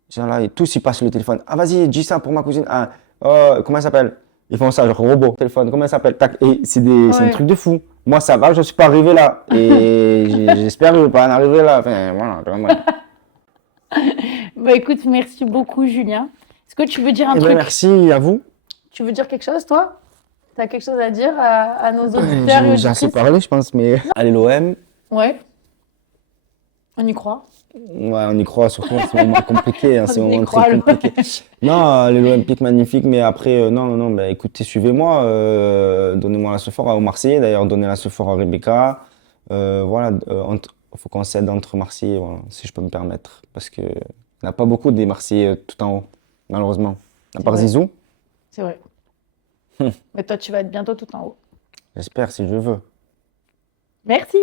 Ils sont là, et tous, ils passent le téléphone. Ah, vas-y, dis ça pour ma cousine. Ah, oh, comment elle s'appelle? Ils font ça, genre robot, téléphone, comment elle s'appelle? Tac. Et c'est un Ouais. truc de fou. Moi, ça va, je suis pas arrivé là. Et j'espère que je vais pas en arriver là. Enfin, voilà, tu vois, moi. Bah écoute, merci beaucoup, Julien. Est-ce que tu veux dire un Eh ben, truc? merci à vous. Tu veux dire quelque chose, toi? Tu as quelque chose à dire à nos auditeurs et J'ai assez auditrices? parlé, je pense, mais. Allez, l'OM. Ouais. On y croit. Ouais, on y croit, surtout en ce moment compliqué, hein, c'est un On y moment croit, très l'OM. compliqué. Non, l'Olympique magnifique, mais après, non, bah, écoutez, suivez-moi, donnez-moi la Sephora aux Marseillais, d'ailleurs, donnez la Sephora à Rebecca. Voilà, faut qu'on cède entre Marseillais, voilà, si je peux me permettre, parce que il n'y a pas beaucoup des Marseillais tout en haut, malheureusement. À C'est part vrai. Zizou, C'est vrai. Mais toi, tu vas être bientôt tout en haut. j'espère, si je veux. Merci.